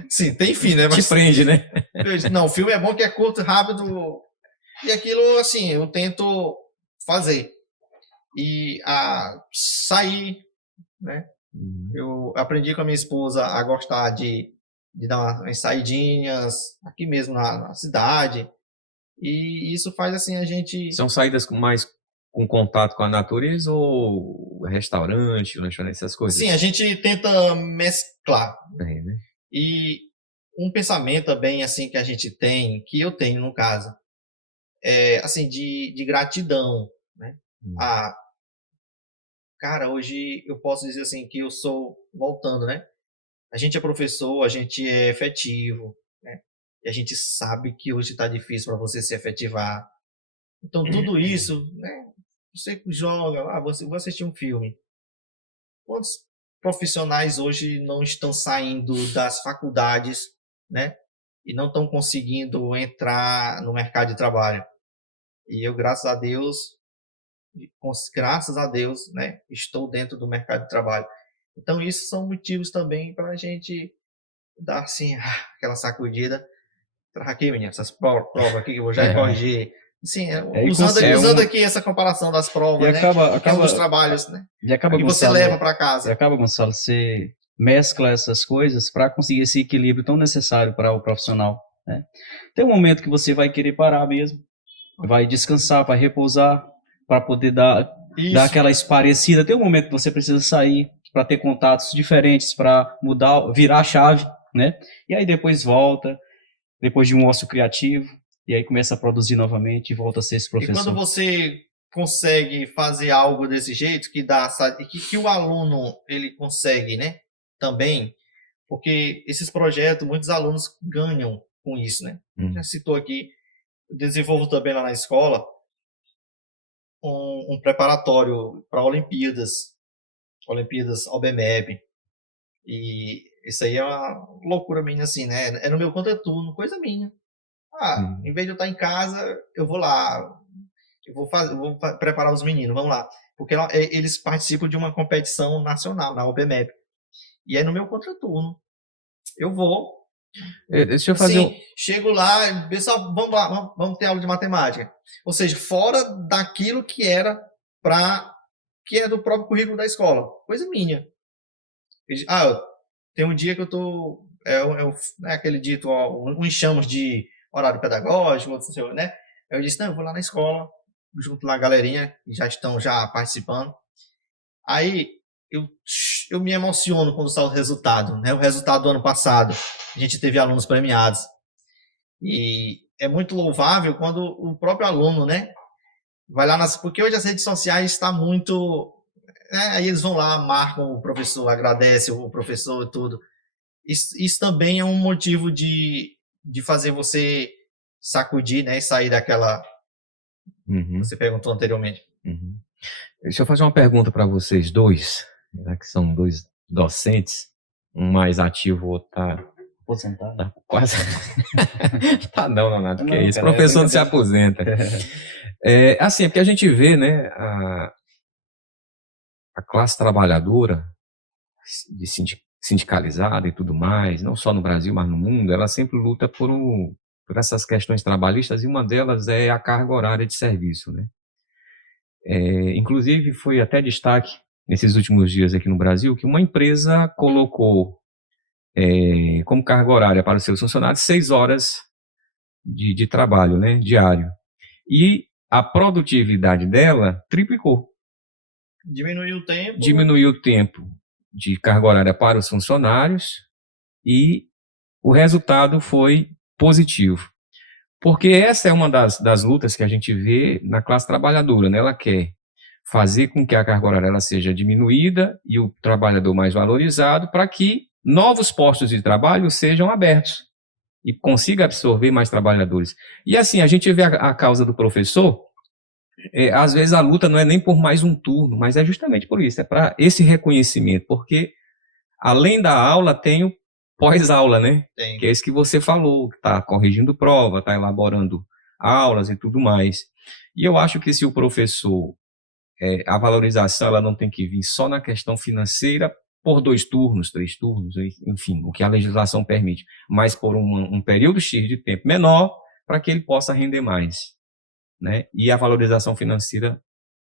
Sim, tem fim, né? Mas te prende, né? Não, filme é bom que é curto, rápido. E aquilo, assim, eu tento fazer. E sair, né? Eu aprendi com a minha esposa a gostar de dar umas saidinhas aqui mesmo na cidade. E isso faz, assim, a gente... São saídas mais com contato com a natureza ou restaurante, lanchonete, essas coisas? Sim, a gente tenta mesclar. Né? E um pensamento também, assim, que a gente tem, que eu tenho no caso, é, assim, de gratidão, né? Cara, hoje eu posso dizer assim que eu sou, voltando, né? A gente é professor, a gente é efetivo, né? E a gente sabe que hoje está difícil para você se efetivar. Então, tudo isso, né? Você joga, vou assistir um filme. Quantos profissionais hoje não estão saindo das faculdades, né? E não estão conseguindo entrar no mercado de trabalho? E eu, graças a Deus, né, estou dentro do mercado de trabalho. Então, isso são motivos também para a gente dar, assim, aquela sacudida. Traz aqui, menina, essas provas aqui que eu vou já corrigir. Assim, usando aqui essa comparação das provas, né? Acaba dos trabalhos, né? E acaba, que Gonçalo, você leva para casa. E acaba, Gonçalo, você mescla essas coisas para conseguir esse equilíbrio tão necessário para o profissional, né? Tem um momento que você vai querer parar mesmo, vai descansar, vai repousar, para poder dar aquela esparecida. Tem um momento que você precisa sair para ter contatos diferentes, para virar a chave, né? E aí depois volta, depois de um ócio criativo, e aí começa a produzir novamente e volta a ser esse professor. E quando você consegue fazer algo desse jeito, que o aluno ele consegue, né? Também, porque esses projetos, muitos alunos ganham com isso, né? Já citou aqui, eu desenvolvo também lá na escola um preparatório para Olimpíadas OBMEB. E isso aí é uma loucura minha, assim, né? É no meu contraturno, coisa minha. Em vez de eu estar em casa, eu vou lá, eu vou preparar os meninos, vamos lá. Porque eles participam de uma competição nacional, na OBMEB. E é no meu contraturno. Eu vou. Deixa eu fazer chego lá, pessoal, vamos lá, vamos ter aula de matemática. Ou seja, fora daquilo que é do próprio currículo da escola. Coisa minha. Tem um dia que eu tô... aquele dito, uns chamamos de horário pedagógico, né? Eu disse, eu vou lá na escola, junto lá a galerinha, que já estão participando. Aí, eu me emociono quando sai o resultado, né? O resultado do ano passado, a gente teve alunos premiados. E é muito louvável quando o próprio aluno, né? Vai lá porque hoje as redes sociais estão muito... Aí eles vão lá, marcam o professor, agradecem o professor e tudo. Isso também é um motivo de fazer você sacudir, né? E sair daquela... Você perguntou anteriormente. Deixa eu fazer uma pergunta para vocês dois, já que são dois docentes, um mais ativo, o outro tá aposentado. Tá quase. Tá não, Nonato, que é isso. Professor não se aposenta. Assim, é porque a gente vê, né, a classe trabalhadora, de sindicalizada e tudo mais, não só no Brasil, mas no mundo, ela sempre luta por essas questões trabalhistas, e uma delas é a carga horária de serviço, né? Inclusive, foi até destaque nesses últimos dias aqui no Brasil que uma empresa colocou como carga horária para os seus funcionários 6 horas de trabalho, né, diário. E a produtividade dela triplicou. Diminuiu o tempo. Diminuiu o tempo de carga horária para os funcionários e o resultado foi positivo. Porque essa é uma das lutas que a gente vê na classe trabalhadora, né? Ela quer fazer com que a carga horária ela seja diminuída e o trabalhador mais valorizado, para que novos postos de trabalho sejam abertos e consiga absorver mais trabalhadores. E assim, a gente vê a causa do professor, às vezes a luta não é nem por mais um turno, mas é justamente por isso, é para esse reconhecimento, porque além da aula tem o pós-aula, né? Tem. Que é isso que você falou, que está corrigindo prova, está elaborando aulas e tudo mais. E eu acho que se o professor, a valorização ela não tem que vir só na questão financeira, por 2 turnos, 3 turnos, enfim, o que a legislação permite, mas por um período X de tempo menor, para que ele possa render mais, né? E a valorização financeira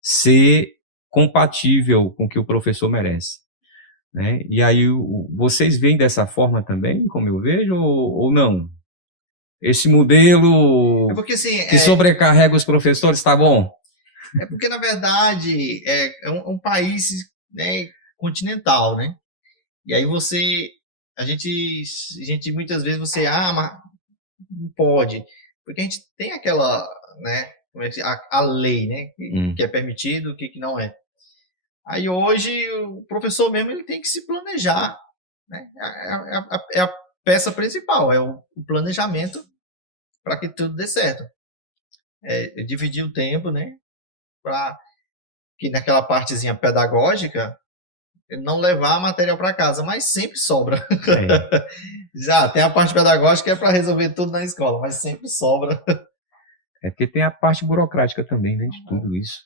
ser compatível com o que o professor merece, né? E aí, vocês veem dessa forma também, como eu vejo, ou não? Esse modelo porque, assim, que sobrecarrega os professores, está bom? É porque, na verdade, é um país, né, continental, né? E aí a gente muitas vezes mas não pode, porque a gente tem aquela, né, a lei, né, que é permitido, o que não é. Aí hoje o professor mesmo ele tem que se planejar, né? É a peça principal, é o planejamento para que tudo dê certo. Dividir o tempo, né? Para que naquela partezinha pedagógica não levar material para casa, mas sempre sobra. Já tem a parte pedagógica que é para resolver tudo na escola, mas sempre sobra. Porque tem a parte burocrática também, né, de tudo isso.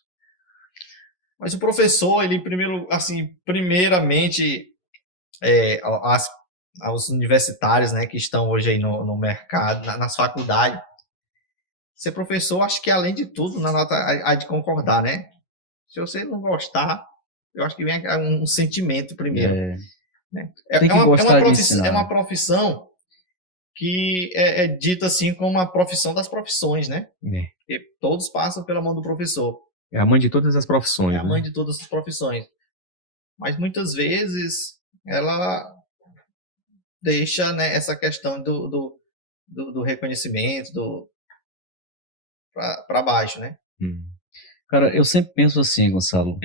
Mas o professor, ele primeiramente, aos universitários, né, que estão hoje aí no mercado, nas faculdades, ser professor, acho que além de tudo, na nota há de concordar, né? Se você não gostar, eu acho que vem um sentimento primeiro. Né? É uma profissão que é dita assim como a profissão das profissões, né? Porque todos passam pela mão do professor. É a mãe de todas as profissões. É a mãe de todas as profissões. Mas muitas vezes ela deixa, né, essa questão do reconhecimento para baixo, né? Cara, eu sempre penso assim, Gonçalo,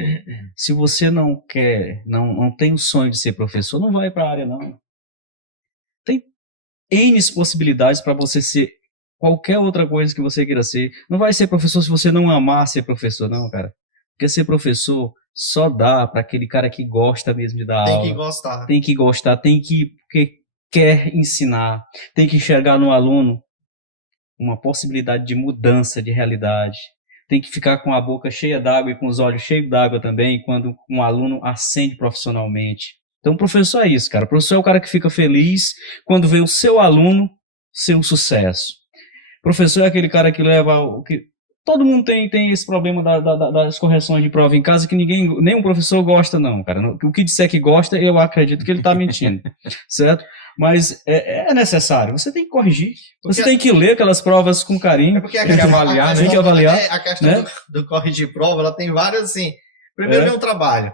se você não quer, não tem o sonho de ser professor, não vai para a área, não. Tem N possibilidades para você ser qualquer outra coisa que você queira ser. Não vai ser professor se você não amar ser professor, não, cara. Porque ser professor só dá para aquele cara que gosta mesmo de dar aula. Tem que gostar. Tem que gostar, porque quer ensinar, tem que enxergar no aluno uma possibilidade de mudança de realidade. Tem que ficar com a boca cheia d'água e com os olhos cheios d'água também quando um aluno ascende profissionalmente. Então, o professor é isso, cara. O professor é o cara que fica feliz quando vê o seu aluno ser um sucesso. O professor é aquele cara que leva... Todo mundo tem esse problema das correções de prova em casa que nenhum professor gosta, não, cara. O que disser que gosta, eu acredito que ele está mentindo, certo? Mas é necessário, você tem que corrigir, você tem que ler aquelas provas com carinho, tem que avaliar, tem que avaliar. A questão, né, do corrigir prova, ela tem várias, assim, primeiro é um trabalho,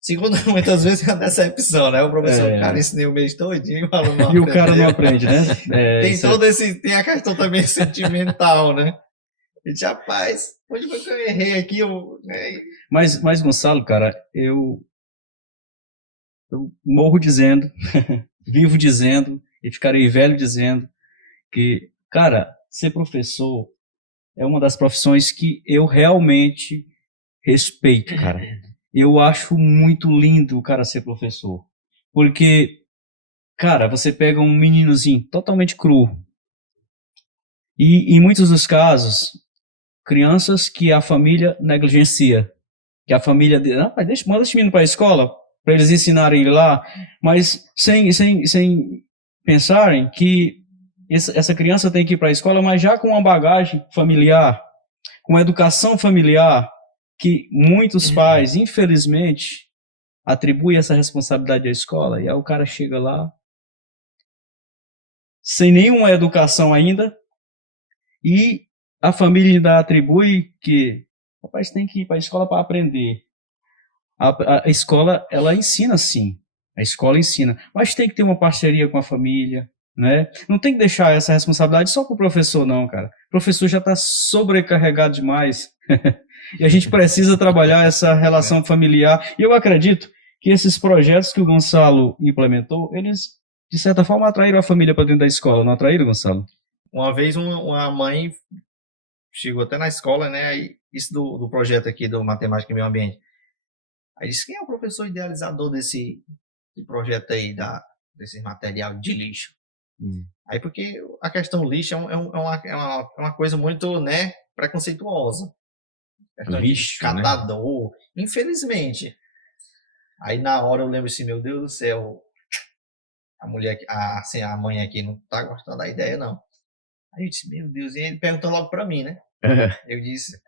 segundo, muitas vezes é uma decepção, né, o professor, cara, ensinei o mês todinho, o aluno não e o cara não aprende, né? Tem a questão também sentimental, né, e rapaz, onde foi que eu errei aqui? Mas Gonçalo, cara, eu morro dizendo... vivo dizendo e ficarei velho dizendo que, cara, ser professor é uma das profissões que eu realmente respeito, cara. Eu acho muito lindo o cara ser professor. Porque, cara, você pega um meninozinho totalmente cru. E, em muitos dos casos, crianças que a família negligencia. Que a família... manda esse menino para a escola. para eles ensinarem lá, mas sem pensarem que essa criança tem que ir para a escola, mas já com uma bagagem familiar, com uma educação familiar, que muitos pais, infelizmente, atribuem essa responsabilidade à escola, e aí o cara chega lá sem nenhuma educação ainda, e a família ainda atribui que o rapaz tem que ir para a escola para aprender. A escola, ela ensina sim, a escola ensina, mas tem que ter uma parceria com a família, né? Não tem que deixar essa responsabilidade só para o professor não, cara. O professor já está sobrecarregado demais e a gente precisa trabalhar essa relação familiar, e eu acredito que esses projetos que o Gonçalo implementou, eles, de certa forma, atraíram a família para dentro da escola, não atraíram, Gonçalo? Uma vez uma mãe chegou até na escola, né? Aí, isso do projeto aqui do Matemática e Meio Ambiente. Aí disse, quem é o professor idealizador desse projeto aí, desse material de lixo? Aí porque a questão lixo é uma coisa muito, né, preconceituosa. Lixo, de catador, né? Infelizmente. Aí na hora eu lembro assim, meu Deus do céu, a mulher, a mãe aqui não tá gostando da ideia, não. Aí eu disse, meu Deus, e ele perguntou logo pra mim, né? Eu disse,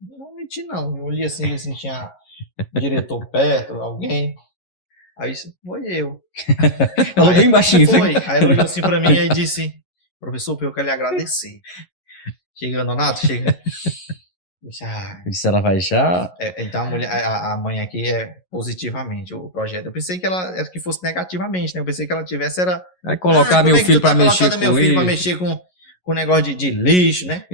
não vou mentir não. Eu olhei assim, se tinha diretor perto, alguém. Aí eu disse, foi eu. Falou bem baixinho. Foi. Aí ele olhou assim pra mim e disse, professor, eu quero lhe agradecer. Chega, Nonato, chega. Se ela vai já... Então a mãe aqui é positivamente o projeto. Eu pensei que ela que fosse negativamente, né? Eu pensei que ela tivesse era... Vai colocar meu filho para mexer com meu filho para mexer com negócio de lixo, né?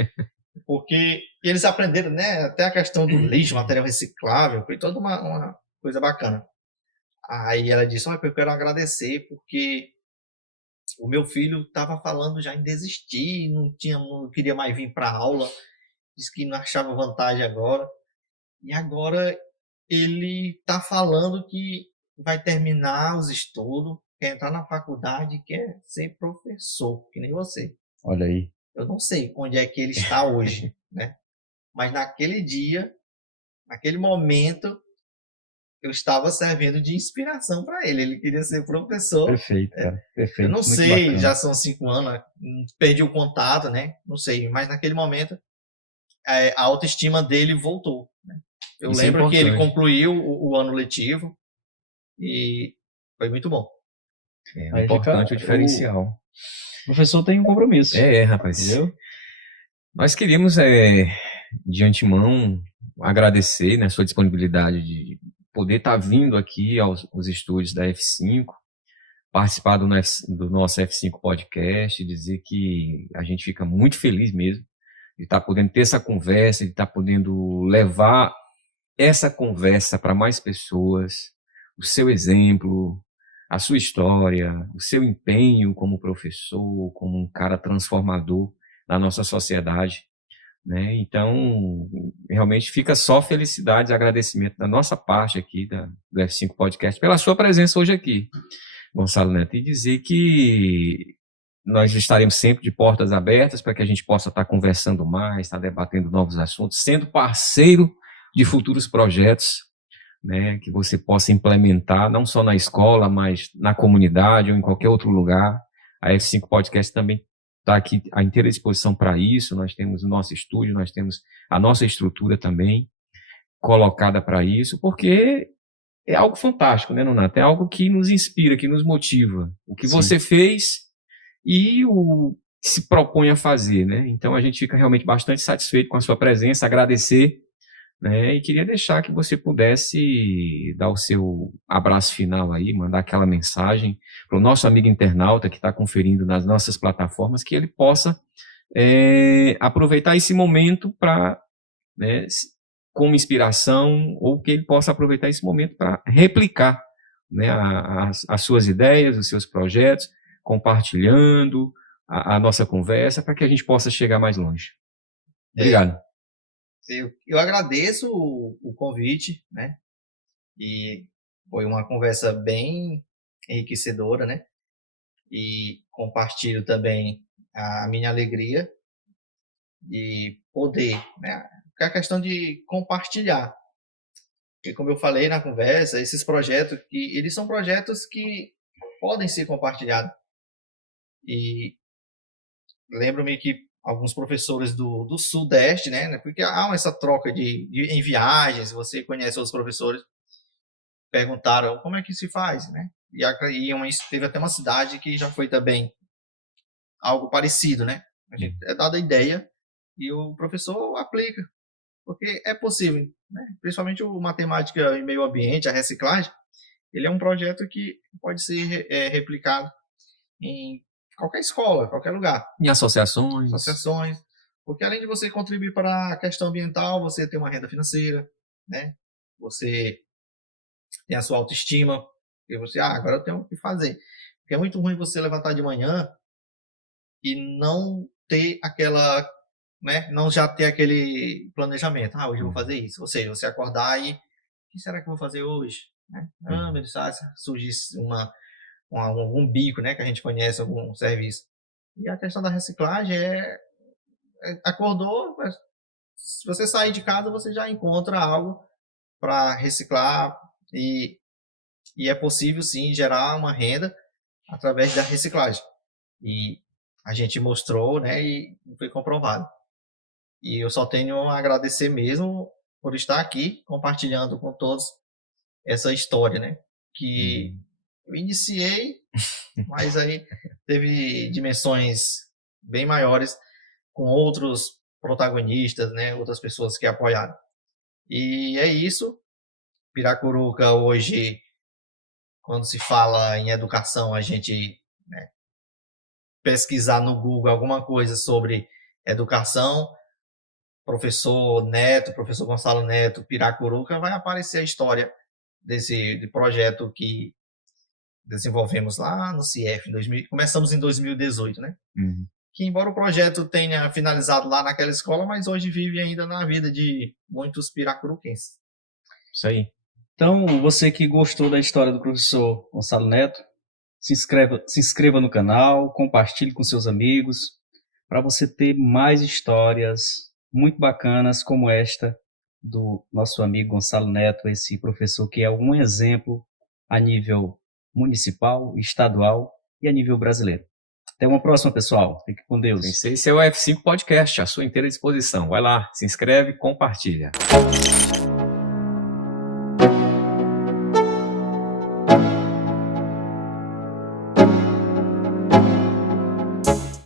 Porque eles aprenderam, né? Até a questão do lixo, material reciclável, foi toda uma coisa bacana. Aí ela disse, eu quero agradecer porque o meu filho estava falando já em desistir, não queria mais vir para aula, disse que não achava vantagem agora. E agora ele está falando que vai terminar os estudos, quer entrar na faculdade, quer ser professor, que nem você. Olha aí. Eu não sei onde é que ele está hoje, né? Mas naquele dia, naquele momento, eu estava servindo de inspiração para ele. Ele queria ser professor. Perfeito, cara. Perfeito. Eu não Muito sei, bacana. já são 5 anos, perdi o contato, né? Não sei, mas naquele momento a autoestima dele voltou, né? Eu Isso lembro é que ele concluiu o ano letivo e foi muito bom. É importante o diferencial. O professor tem um compromisso. Rapaz. Entendeu? Nós queríamos, de antemão, agradecer, né, a sua disponibilidade de poder estar vindo aqui aos estúdios da F5, participar do nosso F5 Podcast, dizer que a gente fica muito feliz mesmo de estar podendo ter essa conversa, de estar podendo levar essa conversa para mais pessoas, o seu exemplo, a sua história, o seu empenho como professor, como um cara transformador na nossa sociedade, né? Então, realmente fica só felicidade e agradecimento da nossa parte aqui do F5 Podcast pela sua presença hoje aqui, Gonçalo Neto, e dizer que nós estaremos sempre de portas abertas para que a gente possa estar conversando mais, estar debatendo novos assuntos, sendo parceiro de futuros projetos, né, que você possa implementar, não só na escola, mas na comunidade ou em qualquer outro lugar. A F5 Podcast também está aqui à inteira disposição para isso. Nós temos o nosso estúdio, nós temos a nossa estrutura também colocada para isso, porque é algo fantástico, né, Nonato? É algo que nos inspira, que nos motiva. O que você fez e o que se propõe a fazer, né? Então a gente fica realmente bastante satisfeito com a sua presença, agradecer, né? E queria deixar que você pudesse dar o seu abraço final aí, mandar aquela mensagem para o nosso amigo internauta que está conferindo nas nossas plataformas, que ele possa aproveitar esse momento para, né, como inspiração, ou que ele possa aproveitar esse momento para replicar, né, as suas ideias, os seus projetos, compartilhando a nossa conversa para que a gente possa chegar mais longe. Obrigado. Eu agradeço o convite, né? E foi uma conversa bem enriquecedora, né? E compartilho também a minha alegria de poder, né? É a questão de compartilhar. E como eu falei na conversa, esses projetos, eles são projetos que podem ser compartilhados. E lembro-me que alguns professores do Sudeste, né? Porque há essa troca em viagens, você conhece outros professores, perguntaram como é que se faz, né? E teve até uma cidade que já foi também algo parecido, né? A gente é dada a ideia e o professor aplica, porque é possível, né? Principalmente o matemática e meio ambiente, a reciclagem, ele é um projeto que pode ser replicado em qualquer escola, qualquer lugar. Em associações. Porque além de você contribuir para a questão ambiental, você tem uma renda financeira, né? Você tem a sua autoestima, e você, agora eu tenho o que fazer. Porque é muito ruim você levantar de manhã e não ter aquela, né? Não já ter aquele planejamento. Hoje eu vou fazer isso. Ou seja, você acordar e, o que será que eu vou fazer hoje? Né? Meu Deus, surgir um bico, né? Que a gente conhece, algum serviço. E a questão da reciclagem acordou, se você sair de casa, você já encontra algo para reciclar e é possível sim gerar uma renda através da reciclagem. E a gente mostrou, né, e foi comprovado. E eu só tenho a agradecer mesmo por estar aqui compartilhando com todos essa história, né, que eu iniciei, mas aí teve dimensões bem maiores com outros protagonistas, né, outras pessoas que apoiaram. E é isso. Piracuruca hoje, quando se fala em educação, a gente, né, pesquisar no Google alguma coisa sobre educação, professor Gonçalo Neto, Piracuruca, vai aparecer a história desse projeto que desenvolvemos lá no CIEF, começamos em 2018, né? Que embora o projeto tenha finalizado lá naquela escola, mas hoje vive ainda na vida de muitos piracuruquenses. Isso aí. Então, você que gostou da história do professor Gonçalo Neto, se inscreva no canal, compartilhe com seus amigos, para você ter mais histórias muito bacanas como esta do nosso amigo Gonçalo Neto, esse professor que é um exemplo a nível municipal, estadual e a nível brasileiro. Até uma próxima, pessoal. Fique com Deus. Esse é o F5 Podcast, à sua inteira disposição. Vai lá, se inscreve, compartilha.